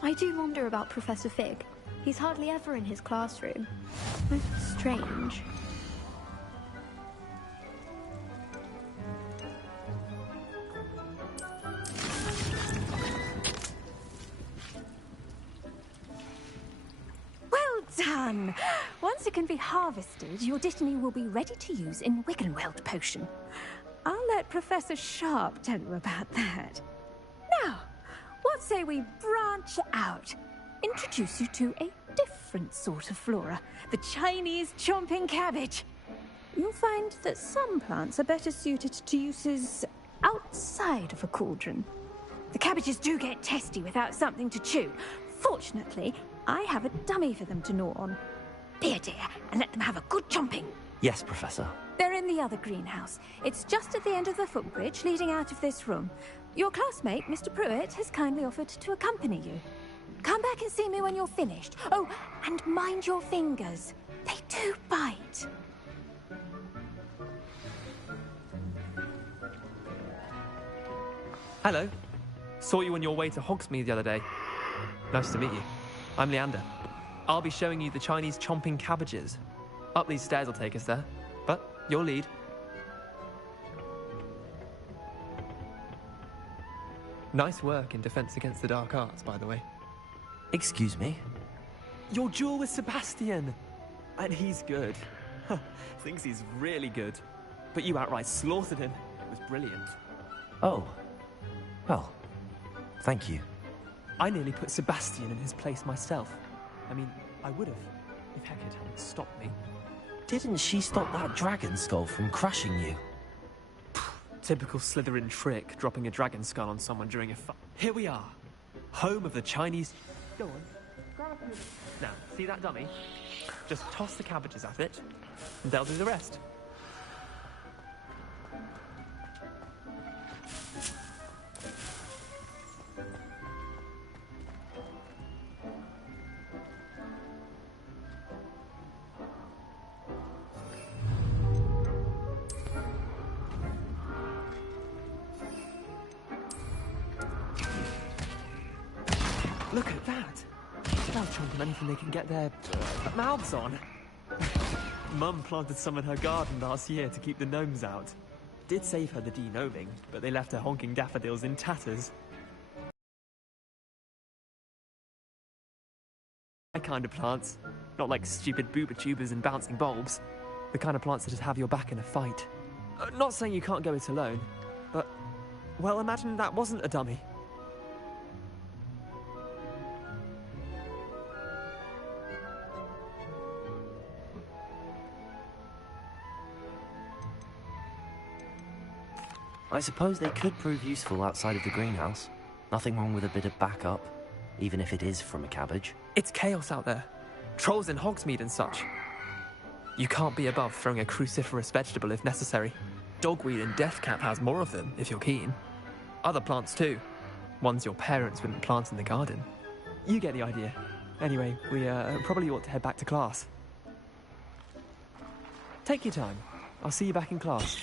I do wonder about Professor Fig. He's hardly ever in his classroom. It's strange. Well done! Once it can be harvested, your Dittany will be ready to use in Wiggenweld potion. I'll let Professor Sharp tell you about that. Now, what say we branch out? Introduce you to a different sort of flora, the Chinese chomping cabbage. You'll find that some plants are better suited to uses outside of a cauldron. The cabbages do get testy without something to chew. Fortunately, I have a dummy for them to gnaw on. Be a dear and let them have a good chomping. Yes, Professor. They're in the other greenhouse. It's just at the end of the footbridge leading out of this room. Your classmate, Mr. Pruitt, has kindly offered to accompany you. Come back and see me when you're finished. Oh, and mind your fingers. They do bite. Hello. Saw you on your way to Hogsmeade the other day. Nice to meet you. I'm Leander. I'll be showing you the Chinese chomping cabbages. Up these stairs will take us there, but you'll lead. Nice work in Defense Against the Dark Arts, by the way. Excuse me? Your duel with Sebastian! And he's good. Thinks he's really good. But you outright slaughtered him. It was brilliant. Oh. Well, thank you. I nearly put Sebastian in his place myself. I mean, I would have, if Hecate hadn't stopped me. Didn't she stop that dragon skull from crushing you? Typical Slytherin trick, dropping a dragon skull on someone during a fight. Here we are, home of the Chinese... Go on, grab a... Now, see that dummy? Just toss the cabbages at it, and they'll do the rest. Look at that! They'll chomp on anything they can get their mouths on. Mum planted some in her garden last year to keep the gnomes out. Did save her the de-gnoming, but they left her honking daffodils in tatters. My kind of plants. Not like stupid booba tubers and bouncing bulbs. The kind of plants that just have your back in a fight. Not saying you can't go it alone, but... well, imagine that wasn't a dummy. I suppose they could prove useful outside of the greenhouse. Nothing wrong with a bit of backup, even if it is from a cabbage. It's chaos out there. Trolls in Hogsmeade and such. You can't be above throwing a cruciferous vegetable if necessary. Dogweed and deathcap has more of them, if you're keen. Other plants too. Ones your parents wouldn't plant in the garden. You get the idea. Anyway, we probably ought to head back to class. Take your time. I'll see you back in class.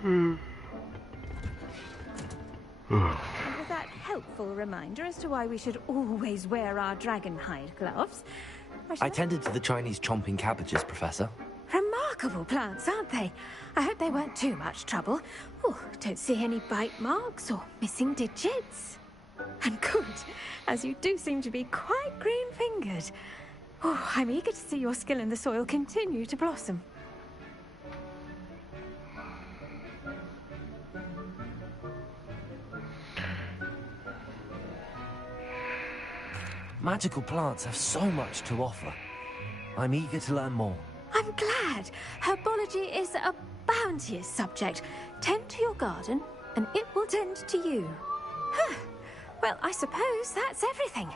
And with that helpful reminder as to why we should always wear our dragonhide gloves, I tended to the Chinese chomping cabbages, Professor. Remarkable plants, aren't they? I hope they weren't too much trouble. Oh, don't see any bite marks or missing digits. And good, as you do seem to be quite green-fingered. Oh, I'm eager to see your skill in the soil continue to blossom. Magical plants have so much to offer. I'm eager to learn more. I'm glad. Herbology is a bounteous subject. Tend to your garden, and it will tend to you. Huh. Well, I suppose that's everything.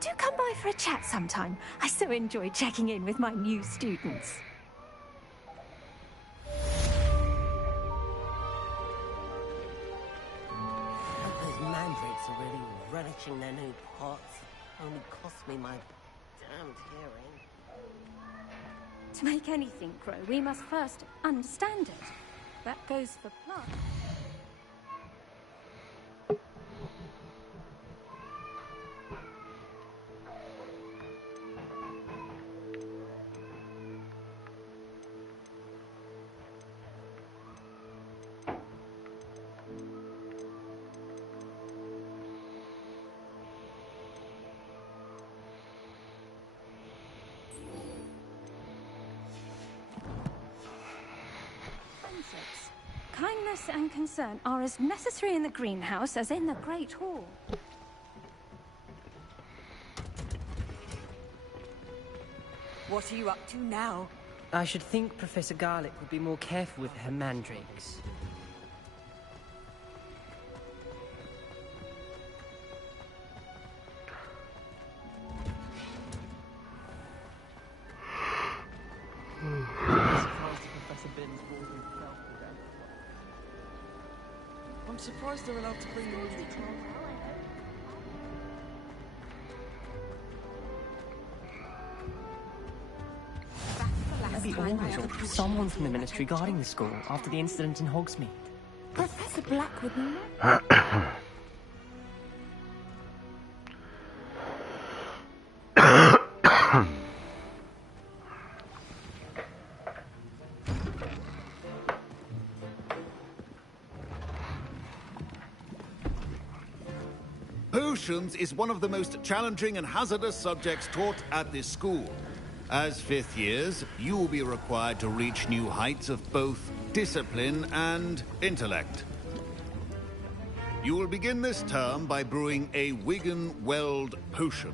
Do come by for a chat sometime. I so enjoy checking in with my new students. Those mandrakes are really relishing their new pots. only cost me my damned hearing. To make anything grow, we must first understand it. That goes for plants. Kindness and concern are as necessary in the greenhouse as in the Great Hall. What are you up to now? I should think Professor Garlick would be more careful with her mandrakes. I'm surprised they're allowed to bring you into the trial. Maybe always or someone from the Ministry guarding the school after the incident in Hogsmeade. Professor Black would never... Potions is one of the most challenging and hazardous subjects taught at this school. As fifth years, you will be required to reach new heights of both discipline and intellect. You will begin this term by brewing a Wigan-Weld potion.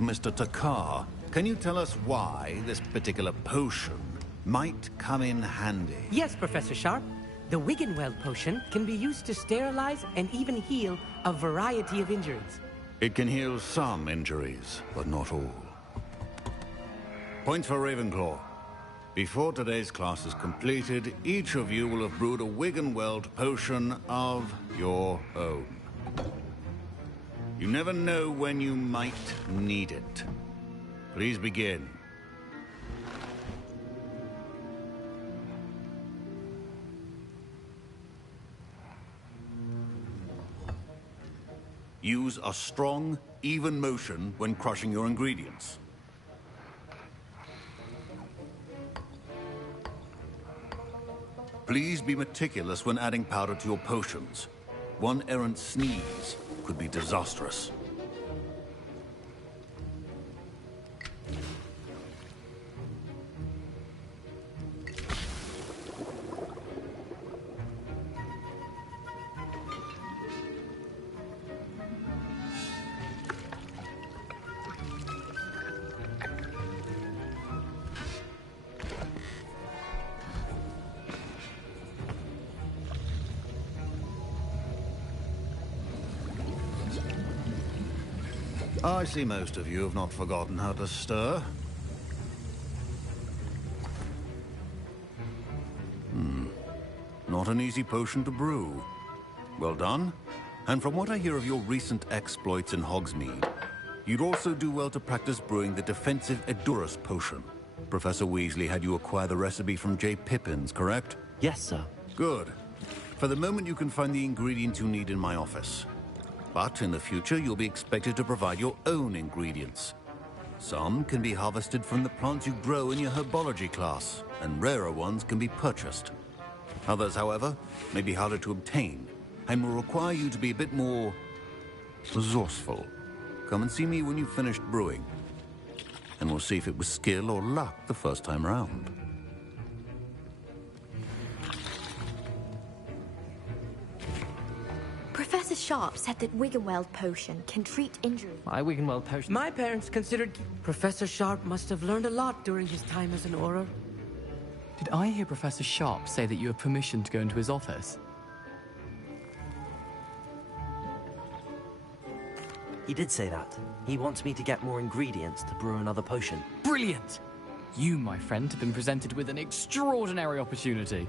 Mr. Takar, can you tell us why this particular potion might come in handy? Yes, Professor Sharp. The Wiggenweld potion can be used to sterilize and even heal a variety of injuries. It can heal some injuries, but not all. Points for Ravenclaw. Before today's class is completed, each of you will have brewed a Wiggenweld potion of your own. You never know when you might need it. Please begin. Use a strong, even motion when crushing your ingredients. Please be meticulous when adding powder to your potions. One errant sneeze could be disastrous. I see most of you have not forgotten how to stir. Not an easy potion to brew. Well done. And from what I hear of your recent exploits in Hogsmeade, you'd also do well to practice brewing the defensive Edurus potion. Professor Weasley had you acquire the recipe from J. Pippins, correct? Yes, sir. Good. For the moment, you can find the ingredients you need in my office. But in the future, you'll be expected to provide your own ingredients. Some can be harvested from the plants you grow in your herbology class, and rarer ones can be purchased. Others, however, may be harder to obtain, and will require you to be a bit more resourceful. Come and see me when you've finished brewing, and we'll see if it was skill or luck the first time round. Professor Sharp said that Wiggenweld potion can treat injuries. My Wiggenweld potion. My parents considered Professor Sharp must have learned a lot during his time as an Auror. Did I hear Professor Sharp say that you have permission to go into his office? He did say that. He wants me to get more ingredients to brew another potion. Brilliant! You, my friend, have been presented with an extraordinary opportunity.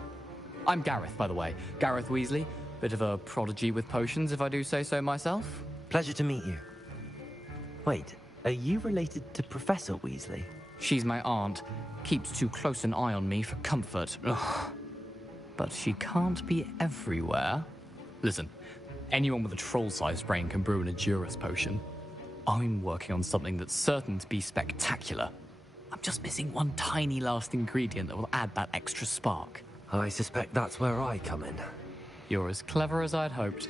I'm Gareth, by the way. Gareth Weasley. Bit of a prodigy with potions, if I do say so myself. Pleasure to meet you. Wait, are you related to Professor Weasley? She's my aunt. Keeps too close an eye on me for comfort. Ugh. But she can't be everywhere. Listen, anyone with a troll-sized brain can brew an Edurus potion. I'm working on something that's certain to be spectacular. I'm just missing one tiny last ingredient that will add that extra spark. I suspect that's where I come in. You're as clever as I'd hoped.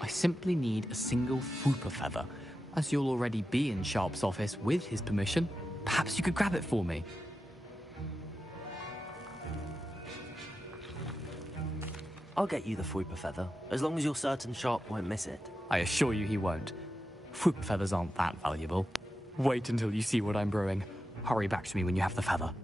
I simply need a single Fwooper feather. As you'll already be in Sharp's office with his permission, perhaps you could grab it for me. I'll get you the Fwooper feather, as long as you're certain Sharp won't miss it. I assure you he won't. Fwooper feathers aren't that valuable. Wait until you see what I'm brewing. Hurry back to me when you have the feather.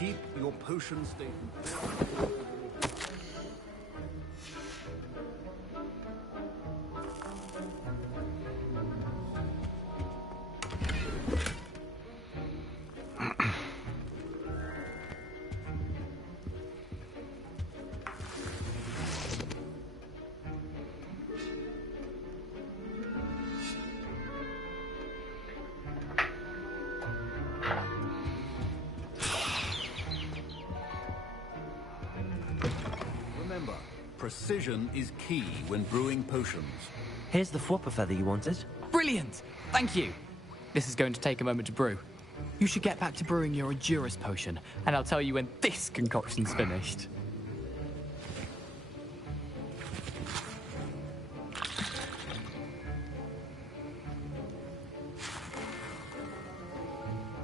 Keep your potion statement. Remember, precision is key when brewing potions. Here's the Fwooper feather you wanted. Brilliant! Thank you! This is going to take a moment to brew. You should get back to brewing your Edurus potion, and I'll tell you when this concoction's finished.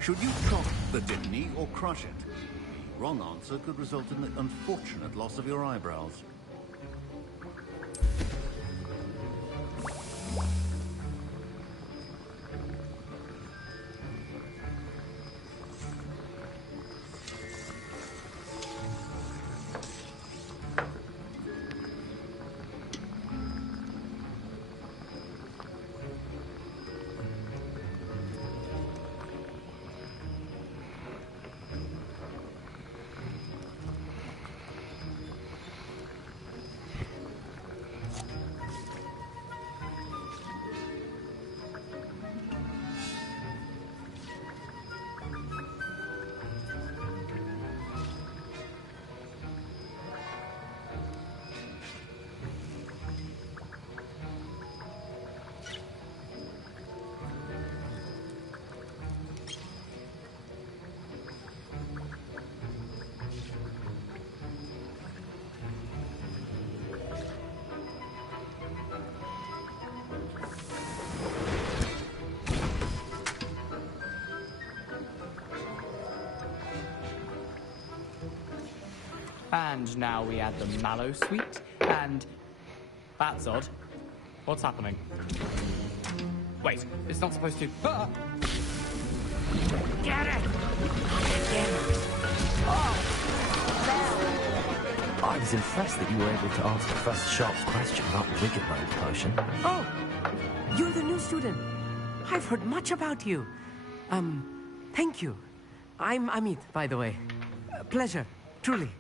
Should you chop the Dittany or crush it? The wrong answer could result in the unfortunate loss of your eyebrows. And now we add the mallow sweet, and... That's odd. What's happening? Wait, it's not supposed to... Ah! Get it! I was impressed that you were able to answer Professor Sharp's question about the Wiggenweld potion. Oh, you're the new student. I've heard much about you. Thank you. I'm Amit, by the way. Pleasure, truly.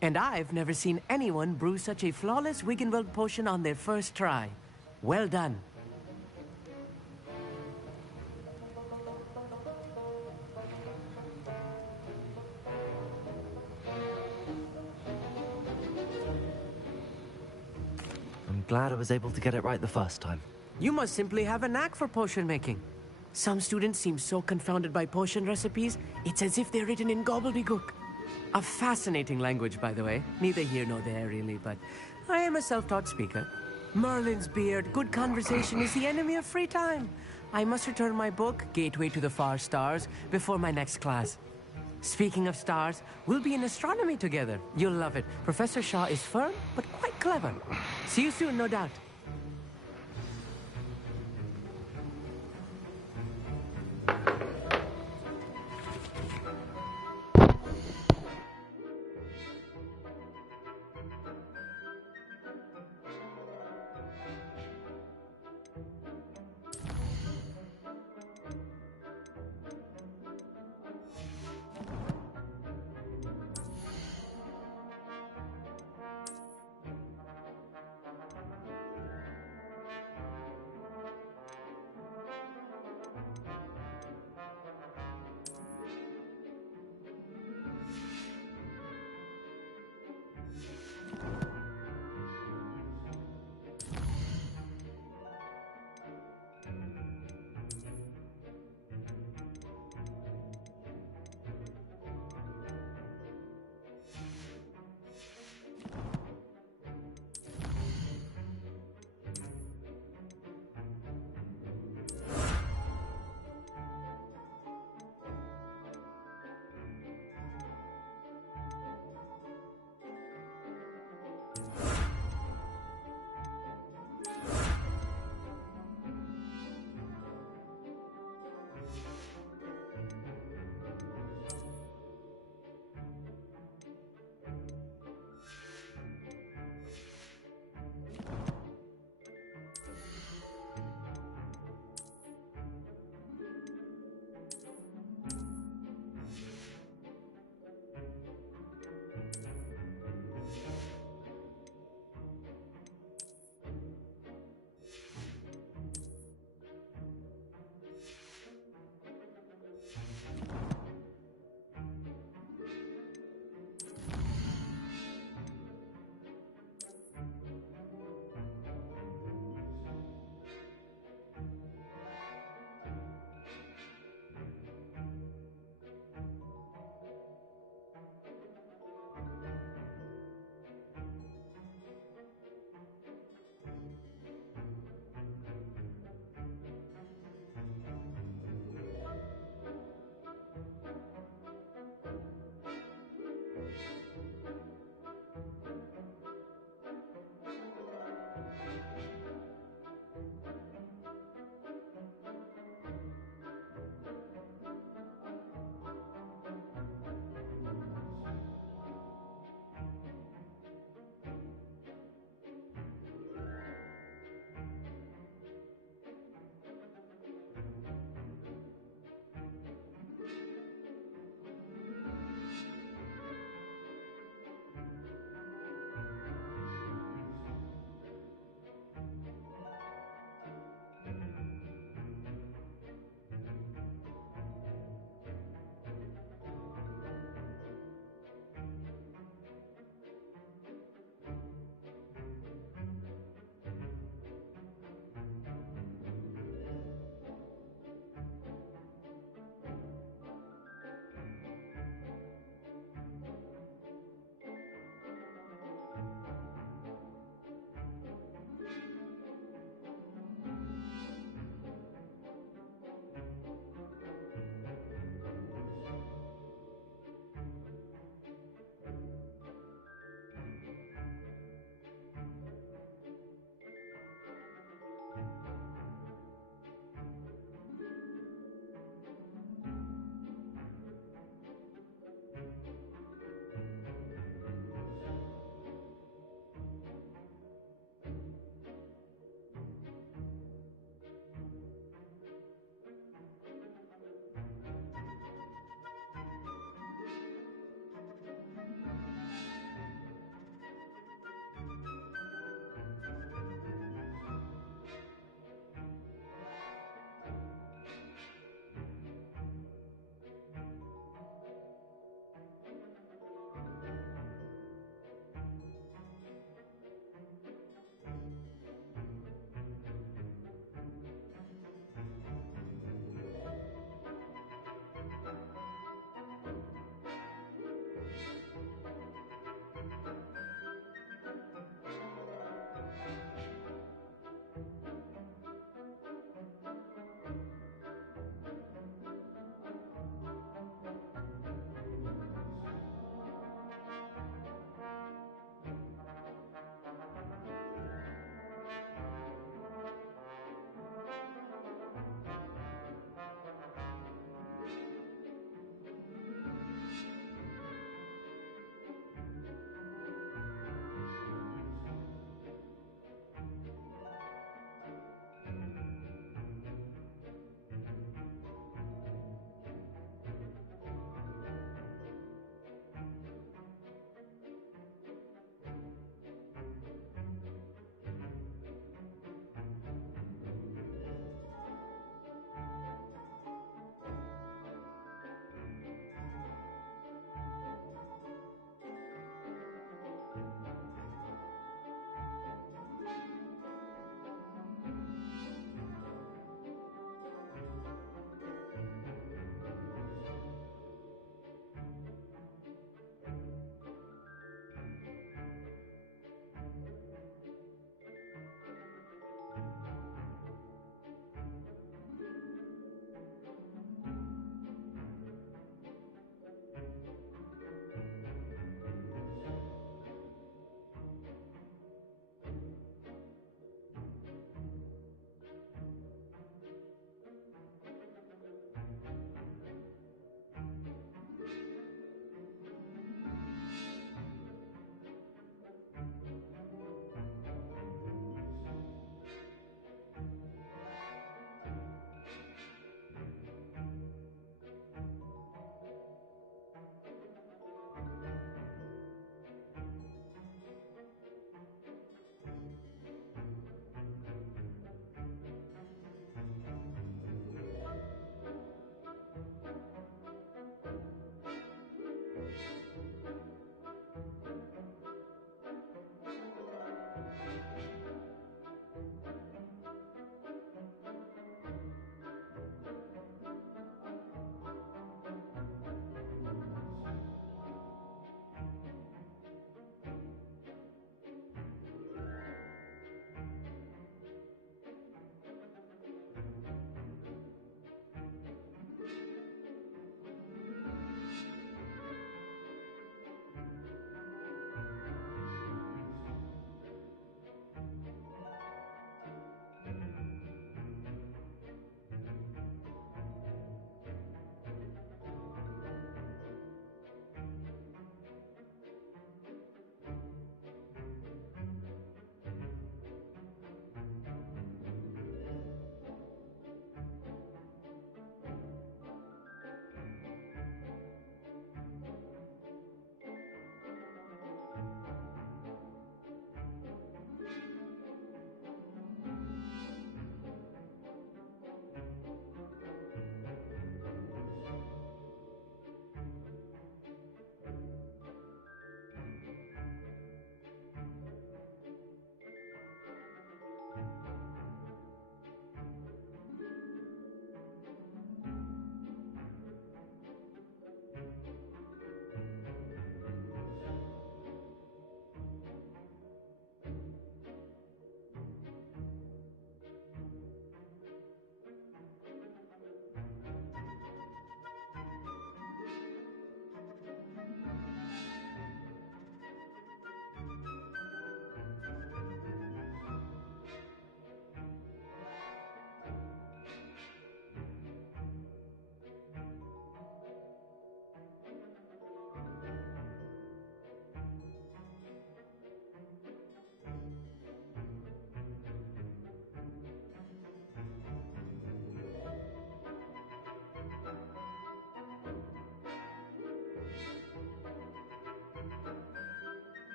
And I've never seen anyone brew such a flawless Wiggenweld potion on their first try. Well done. I'm glad I was able to get it right the first time. You must simply have a knack for potion making. Some students seem so confounded by potion recipes, it's as if they're written in gobbledygook. A fascinating language, by the way. Neither here nor there, really, but I am a self-taught speaker. Merlin's beard, good conversation is the enemy of free time. I must return my book, Gateway to the Far Stars, before my next class. Speaking of stars, we'll be in astronomy together. You'll love it. Professor Shaw is firm, but quite clever. See you soon, no doubt.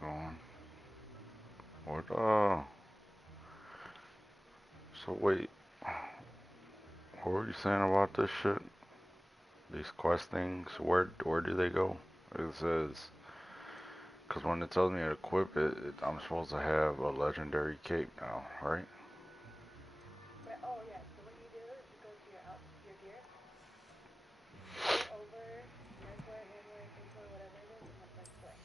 going. What, so wait, what were you saying about this shit? These quest things, where do they go? It says, because when it tells me to equip it, I'm supposed to have a legendary cape now, right? Oh yeah, so what you do is you go to your gear, go over nerdwear, handwear, gameplay, whatever it is, and then press play.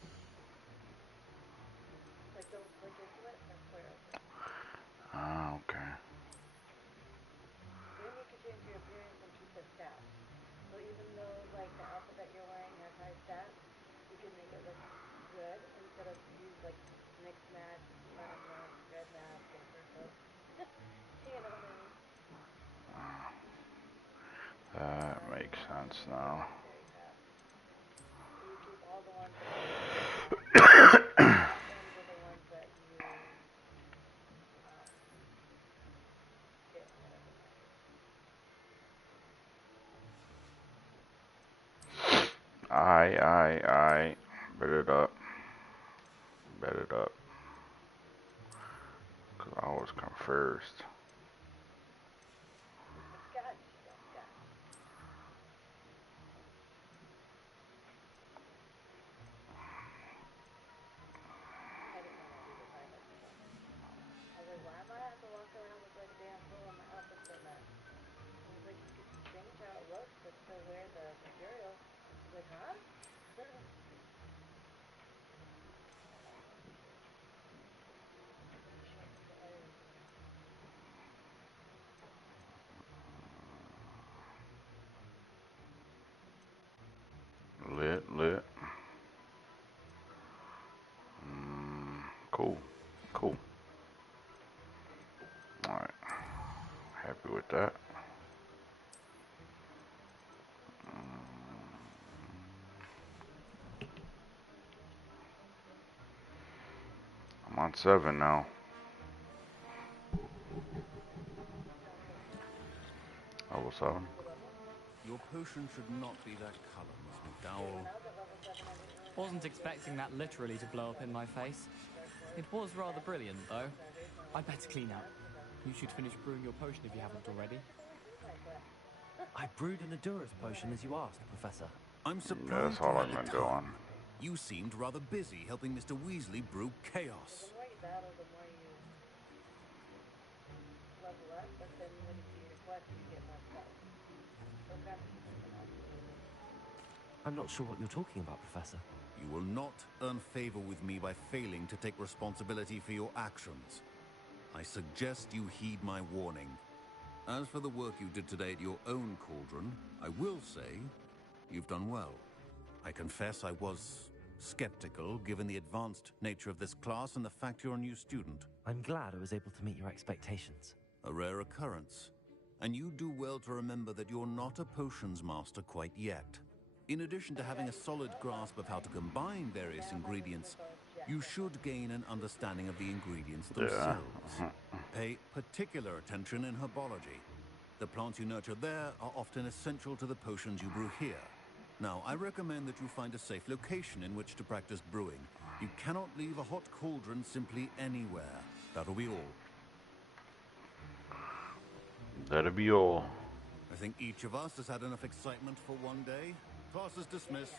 Like don't click into it, press play real quick. Ah, okay. Then you can change your appearance and keep the stats. So even though like the outfit that you're wearing has high stats, you can make it look good instead of use like mixed match, I don't know, red mask and purple. You know what I mean? That makes sense now. So you keep all the ones that you items are the ones that you get, whatever. I bet it up. Bet it up. Cause I was confused. I was like, why am I have to walk around with like a damn fool and my outfit's still match? I was like, you could change how it looks, but still wear the material. I was like, huh? Lit. Cool. Cool. Alright. Happy with that. I'm on 7 now. Level 7. Your potion should not be that color, Miss McDowell. Wasn't expecting that literally to blow up in my face. It was rather brilliant, though. I'd better clean up. You should finish brewing your potion if you haven't already. I brewed an Endurance potion as you asked, Professor. I'm Yeah, that's surprised all you I've had been the doing. time. You seemed rather busy helping Mr. Weasley brew chaos. The more you battle, the more you level up, but then when you do your quest, you get more spells. So it kind of evens out. I'm not sure what you're talking about, Professor. You will not earn favor with me by failing to take responsibility for your actions. I suggest you heed my warning. As for the work you did today at your own cauldron, I will say you've done well. I confess I was skeptical given the advanced nature of this class and the fact you're a new student. I'm glad I was able to meet your expectations. A rare occurrence. And you do well to remember that you're not a potions master quite yet. In addition to having a solid grasp of how to combine various ingredients, you should gain an understanding of the ingredients themselves. Pay particular attention in herbology. The plants you nurture there are often essential to the potions you brew here. Now, I recommend that you find a safe location in which to practice brewing. You cannot leave a hot cauldron simply anywhere. That'll be all. That'll be all. I think each of us has had enough excitement for one day. Class is dismissed.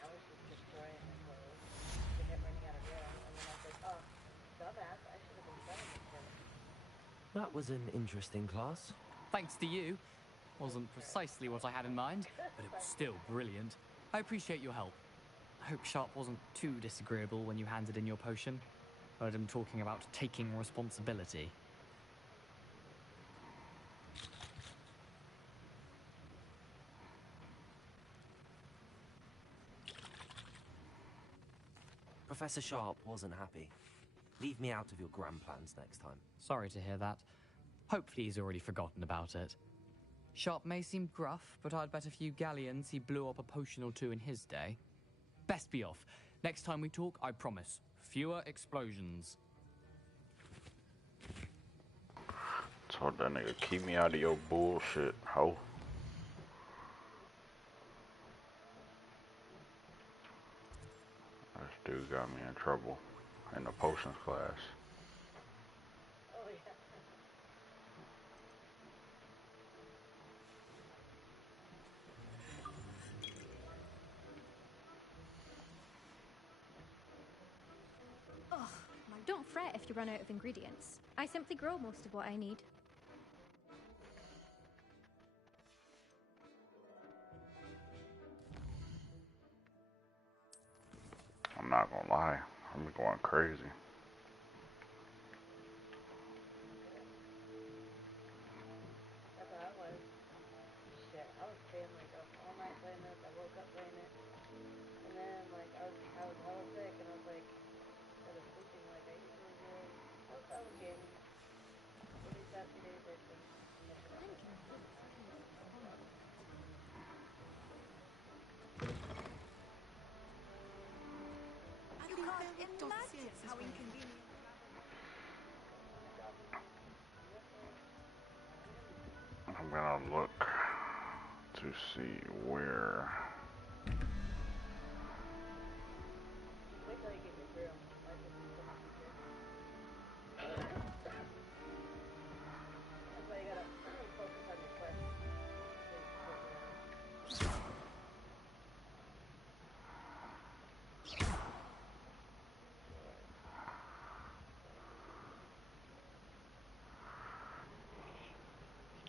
That was an interesting class. Thanks to you. Wasn't precisely what I had in mind, but it was still brilliant. I appreciate your help. I hope Sharp wasn't too disagreeable when you handed in your potion. Heard him talking about taking responsibility. Professor Sharp wasn't happy. Leave me out of your grand plans next time. Sorry to hear that. Hopefully he's already forgotten about it. Sharp may seem gruff, but I'd bet a few galleons he blew up a potion or two in his day. Best be off. Next time we talk, I promise, fewer explosions. Told that nigga, keep me out of your bullshit, ho. This dude got me in trouble. in the potions class. Oh yeah. Ugh, don't fret if you run out of ingredients. I simply grow most of what I need. I'm not gonna lie, I'm going crazy. That's how I was. Shit, I was staying like up all night playing this. I woke up playing it, and then like I was hella sick, and I was like, instead of sleeping like I usually do, I was gaming. Really sassy day person. You can't imagine how inconvenient I'm gonna look to see where. Wait till you get your broom. Life will be so much easier. That's why you gotta focus on your quest.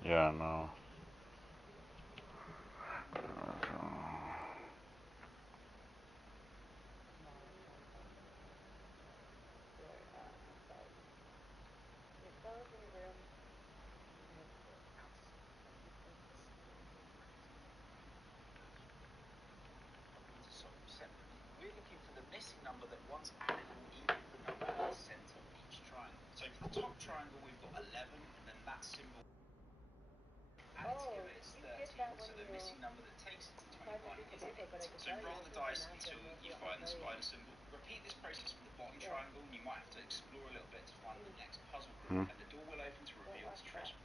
Yeah, no. We're looking for the missing number that once added an even number at the center of each triangle. So for the top triangle, we've got 11, and then that symbol added together is 13. So the missing number that takes it to 21 is 8. So roll the dice until you find the spider symbol. Repeat this process for the bottom triangle, and you might have to explore a little bit to find the next puzzle group, and the door will open to reveal its treasure.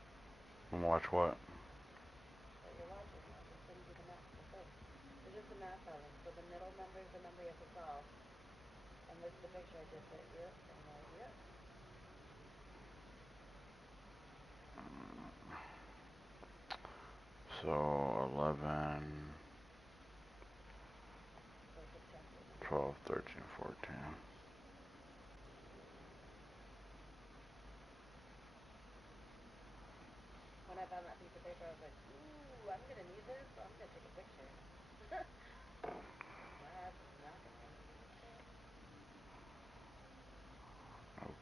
And watch what? So you're watching, I just send you the map. It's just a math problem. So the middle number is the number you have to solve. And this is the picture I just hit you. And yep. So 11, 12, 13, 14. When I found that piece of paper, I was like, ooh, I'm gonna need this, so I'm gonna take a picture. I'm not gonna need it.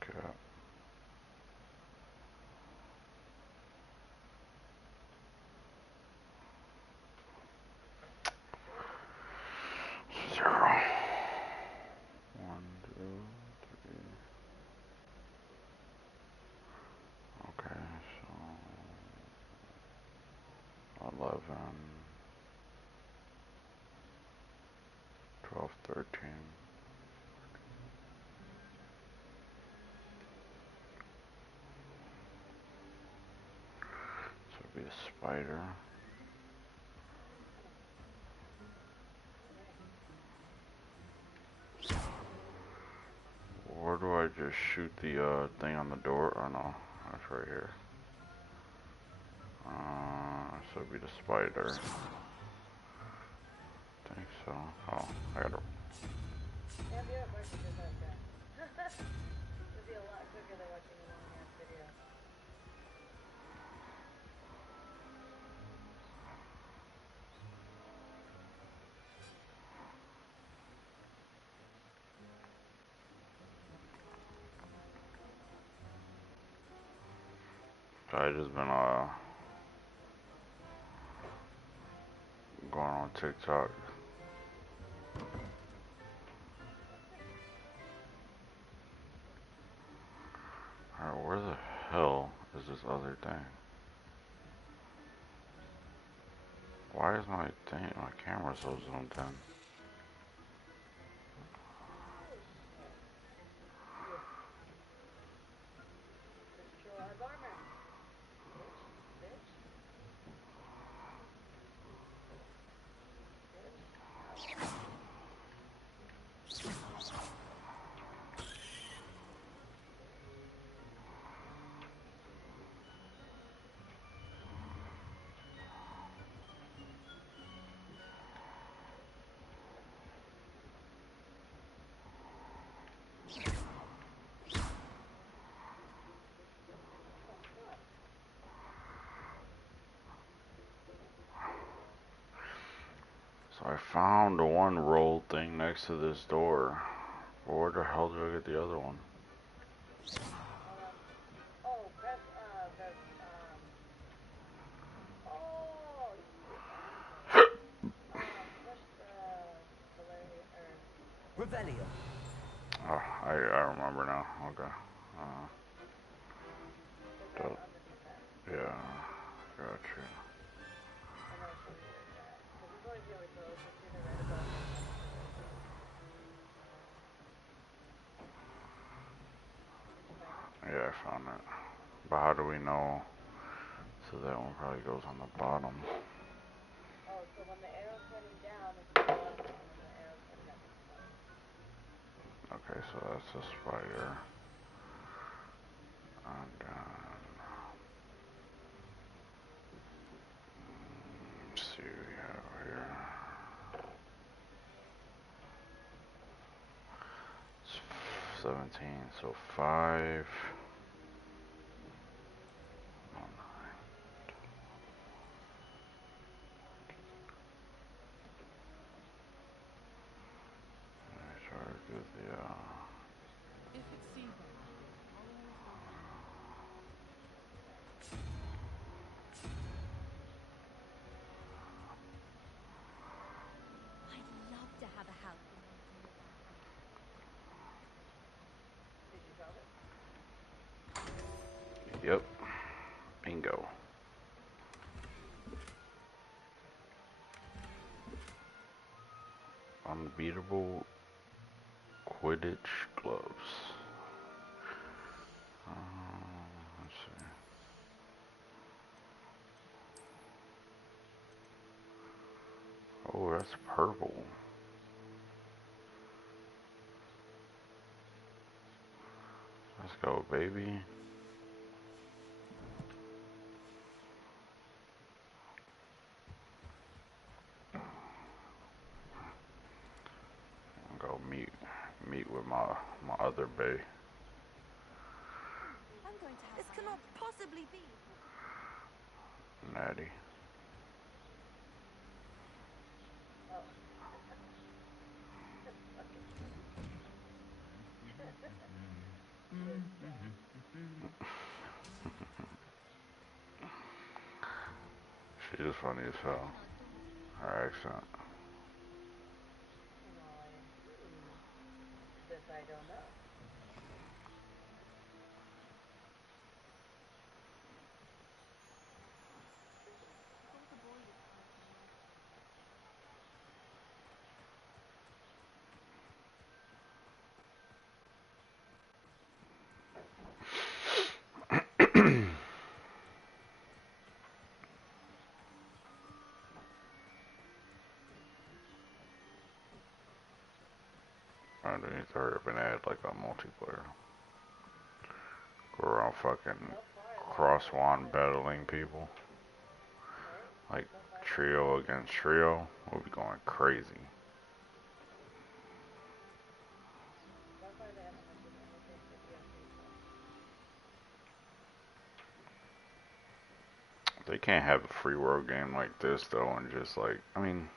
Okay. Zero. 1, 2, 3. Okay, so 11, 12, 13. So it'd be a spider. Where do I just shoot the thing on the door? Oh no, that's right here. So it'd be the spider. I think so. Oh, I gotta. Yeah, if you're at work, you just have that. It'd be a lot quicker than watching a long ass video. I just been going on TikTok. Alright, where the hell is this other thing? Why is my camera so zoomed in? This troll has armor. Bitch. I found the one rolled thing next to this door. Well, where the hell did I get the other one? Oh, press, push the Larry, or... Revelio. Oh, I remember now. Okay. Yeah, gotcha. Yeah, I found it. But how do we know? So that one probably goes on the bottom. Oh, so when the arrow's pointing down, it's the bottom, and when the arrow's pointing up, it's the bottom. Okay, so that's the spider. And let's see what we have here. It's 17, so 5. Try to do the If it seems I'd love to have a house. Yep. Bingo. Unbeatable Quidditch gloves. Let's see. Oh, that's purple. Let's go, baby. I'll go meet with my other bae. This cannot possibly be. Natty. She is funny as hell. Her accent. This I don't know. Underneath her, been add like a multiplayer. Go around fucking cross wand battling people. Like trio against trio. We'll be going crazy. They can't have a free world game like this though, and just like, I mean,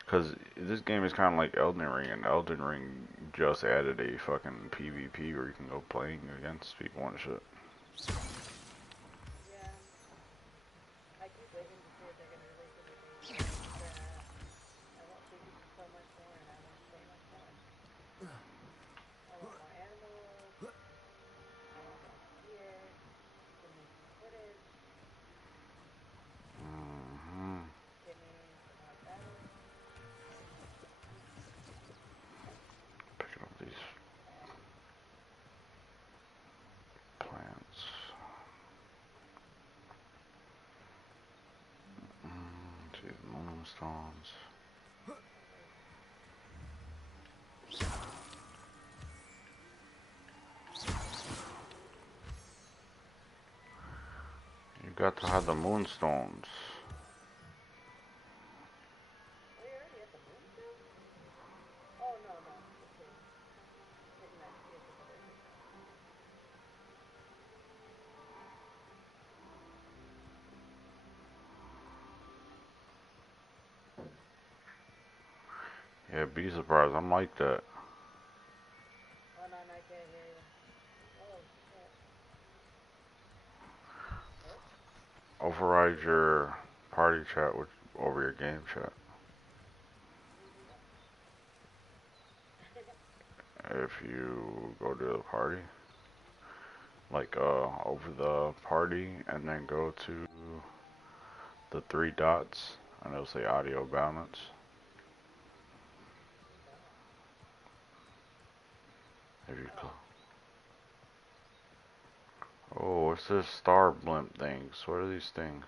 because this game is kind of like Elden Ring, and Elden Ring just added a fucking PvP where you can go playing against people and shit. Yeah. I keep waiting to see if they're gonna release anything that I won't be so much more, and I want so much more. I want more animals. I want more gear. Give me some footage. Give me some more battles. Picking up these plants. See the moonstones. You got to have the moonstones. Oh, no. Okay. Hidden magic is the other thing. Yeah, be surprised. I'm like that. Hold on, I can't hear you. Oh, shit. Override your party chat over your game chat. If you go to the party, like over the party, and then go to the three dots, and it'll say audio balance. If you go. Oh, what's this star blimp things? What are these things?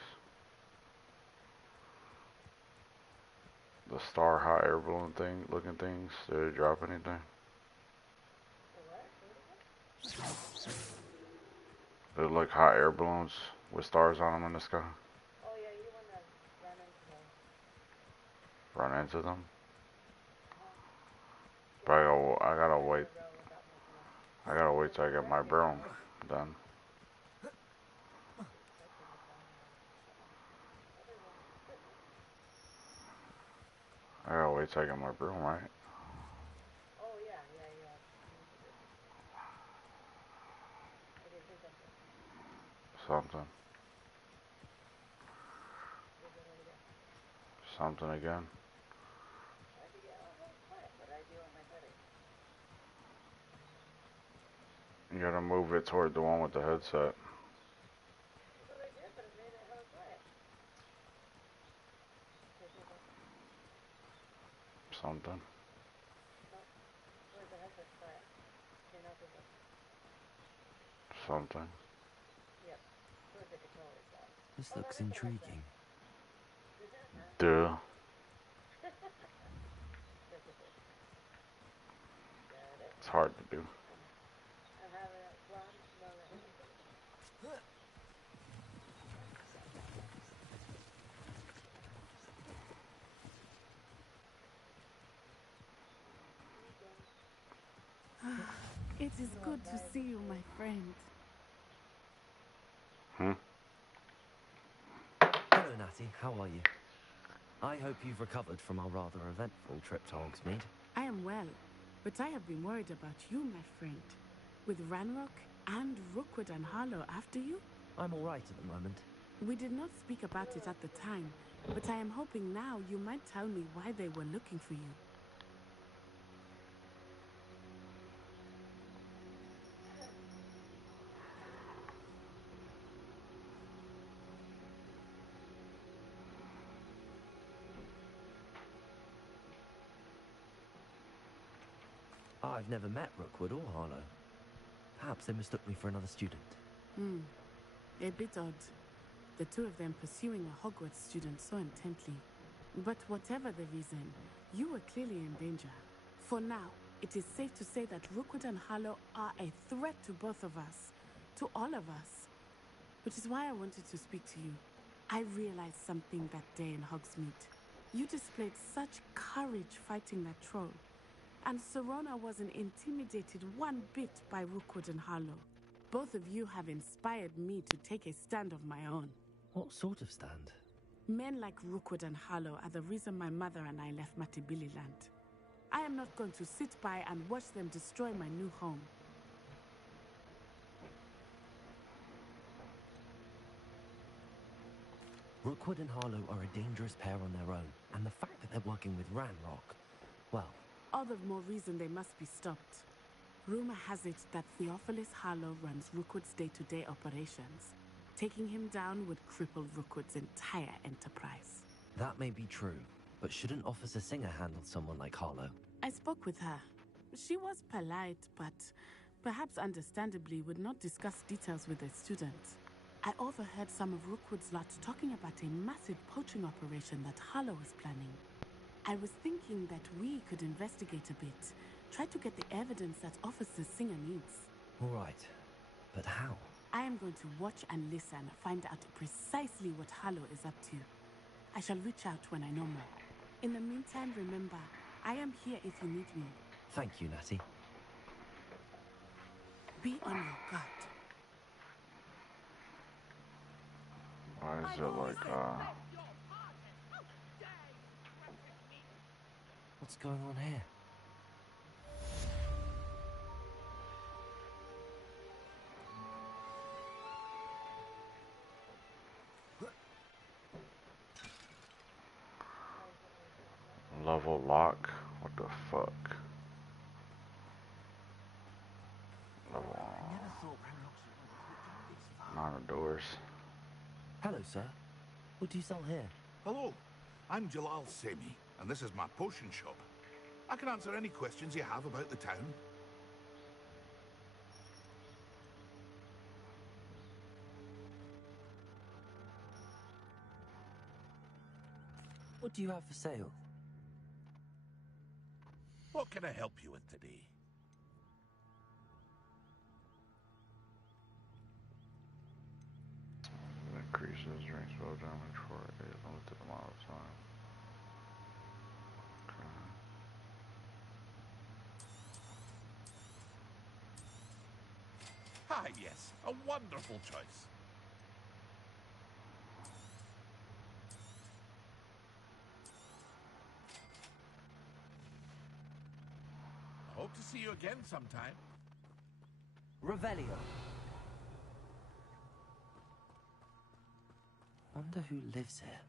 The star hot air balloon thing looking things? Did it drop anything? They look like hot air balloons with stars on them in the sky. Oh yeah, you wanna run into them. Run into them? But I gotta wait. I gotta wait till I get my broom done. I gotta wait till I get my broom, right? Oh yeah, yeah, yeah. Okay, say something. Something. Something again. Why'd you get all quiet? What did I do on my setting? You gotta move it toward the one with the headset. That's what I did, but it made it hella quiet. Okay, say something. Something. No. Where's the headset quiet? Okay, now say something. Something. Yep. Where's the controller quiet? This looks intriguing. Duh. It's hard to do. I'm having a blonde moment. It is good to see you, my friend. Hello, Natty. How are you? I hope you've recovered from our rather eventful trip to Hogsmeade. I am well, but I have been worried about you, my friend. With Ranrock and Rookwood and Harlow after you? I'm all right at the moment. We did not speak about it at the time, but I am hoping now you might tell me why they were looking for you. I've never met Rookwood or Harlow. Perhaps they mistook me for another student. A bit odd. The two of them pursuing a Hogwarts student so intently. But whatever the reason, you were clearly in danger. For now, it is safe to say that Rookwood and Harlow are a threat to both of us. To all of us. Which is why I wanted to speak to you. I realized something that day in Hogsmeade. You displayed such courage fighting that troll. And Serona wasn't intimidated one bit by Rookwood and Harlow. Both of you have inspired me to take a stand of my own. What sort of stand? Men like Rookwood and Harlow are the reason my mother and I left Matibili land. I am not going to sit by and watch them destroy my new home. Rookwood and Harlow are a dangerous pair on their own, and the fact that they're working with Ranrock, well... All the more reason they must be stopped. Rumor has it that Theophilus Harlow runs Rookwood's day-to-day operations. Taking him down would cripple Rookwood's entire enterprise. That may be true, but shouldn't Officer Singer handle someone like Harlow? I spoke with her. She was polite, but perhaps understandably would not discuss details with a student. I overheard some of Rookwood's lot talking about a massive poaching operation that Harlow is planning. I was thinking that we could investigate a bit, try to get the evidence that Officer Singer needs. All right, but how? I am going to watch and listen, find out precisely what Harlow is up to. I shall reach out when I know more. In the meantime, remember, I am here if you need me. Thank you, Natty. Be on your guard. Why is it like, What's going on here? Level lock? What the fuck? Level. None of doors. Hello, sir. What do you sell here? Hello, I'm Jalal Semi, and this is my potion shop. I can answer any questions you have about the town. What do you have for sale? What can I help you with today? Increases range spell damage for a limited amount of time. Ah, yes, a wonderful choice. I hope to see you again sometime. Revelio. Wonder who lives here.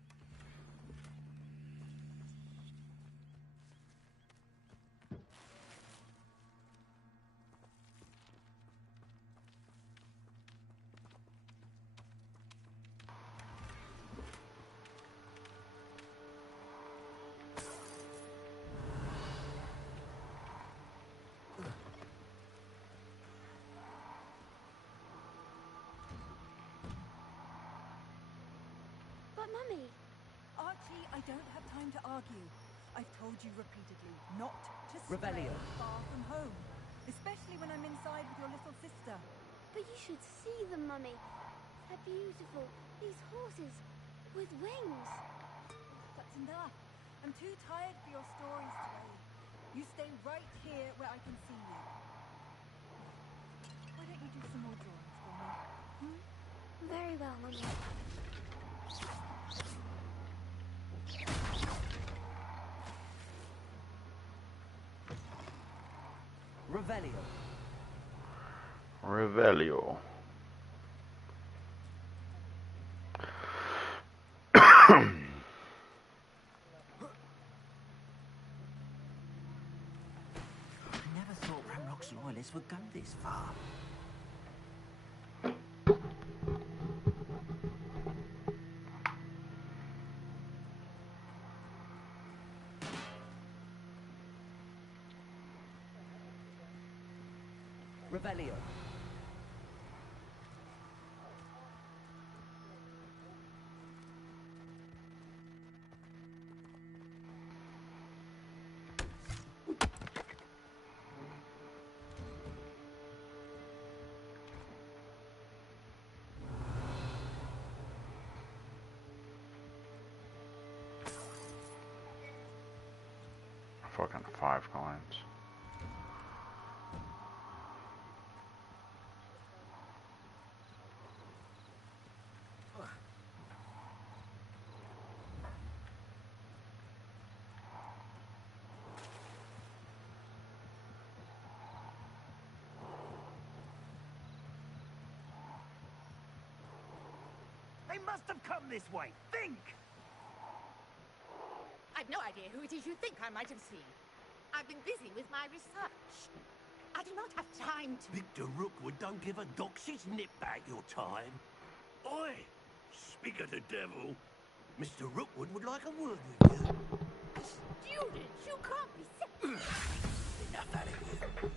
But Mummy... Archie, I don't have time to argue. I've told you repeatedly not to stray Revelio. far from home. Especially when I'm inside with your little sister. But you should see them, Mummy. They're beautiful. These horses with wings. That's enough. I'm too tired for your stories today. You stay right here where I can see you. Why don't you do some more drawings for me? Very well, Mummy. Revelio. Revelio. I never thought Ramrock's loyalists would go this far. Revelio. Fucking 5 coins. They must have come this way. Think! I've no idea who it is you think I might have seen. I've been busy with my research. I do not have time to... Victor Rookwood don't give a doxy's nip back your time. Oi! Speak of the devil. Mr. Rookwood would like a word with you. Students, you can't be sick. Enough out of here.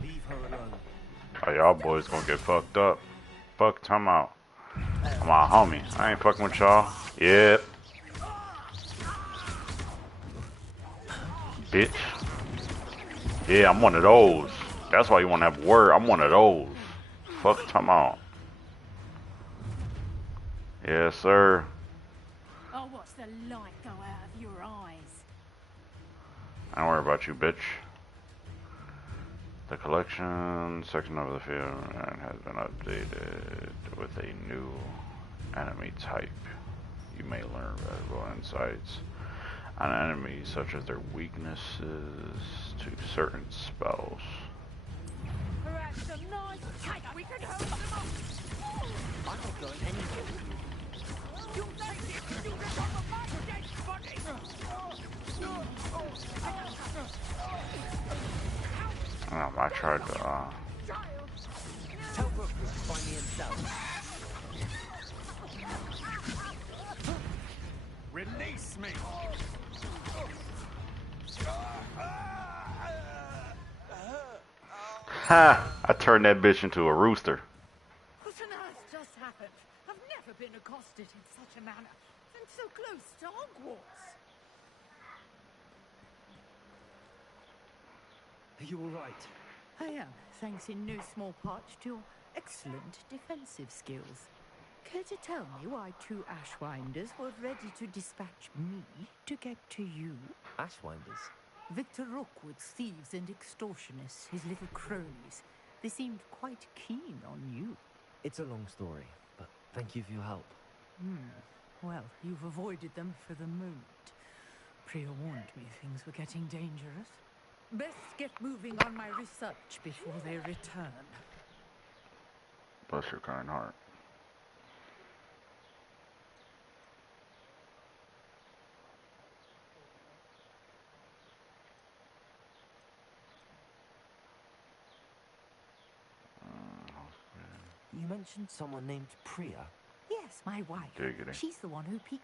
Leave her alone. Oh, y'all boys gonna get fucked up. Fuck, time out. I'm my homie. I ain't fucking with y'all. Yep. Bitch. Yeah, I'm one of those. That's why you wanna have word. I'm one of those. Fuck, time out. Yes, sir. I'll watch the light go out of your eyes. I don't worry about you, bitch. The collection section of the field has been updated with a new enemy type. You may learn valuable insights on enemies, such as their weaknesses to certain spells. Perhaps a nice cake we can hold them up. I'm not going anywhere with you. You'll take it to the top of my dead body. I tried to, Tell Rookwood to find me himself. Release me! ha! I turned that bitch into a rooster. What on earth just happened? I've never been accosted in such a manner, and so close to Hogwarts. Are you all right? I am, thanks in no small part to your excellent defensive skills. Care to tell me why two Ashwinders were ready to dispatch me to get to you? Ashwinders? Victor Rookwood's thieves and extortionists, his little cronies. They seemed quite keen on you. It's a long story, but thank you for your help. Well, you've avoided them for the moment. Priya warned me things were getting dangerous. Best get moving on my research before they return. Bless your kind heart. You mentioned someone named Priya. Yes, my wife. Giggity. She's the one who piqued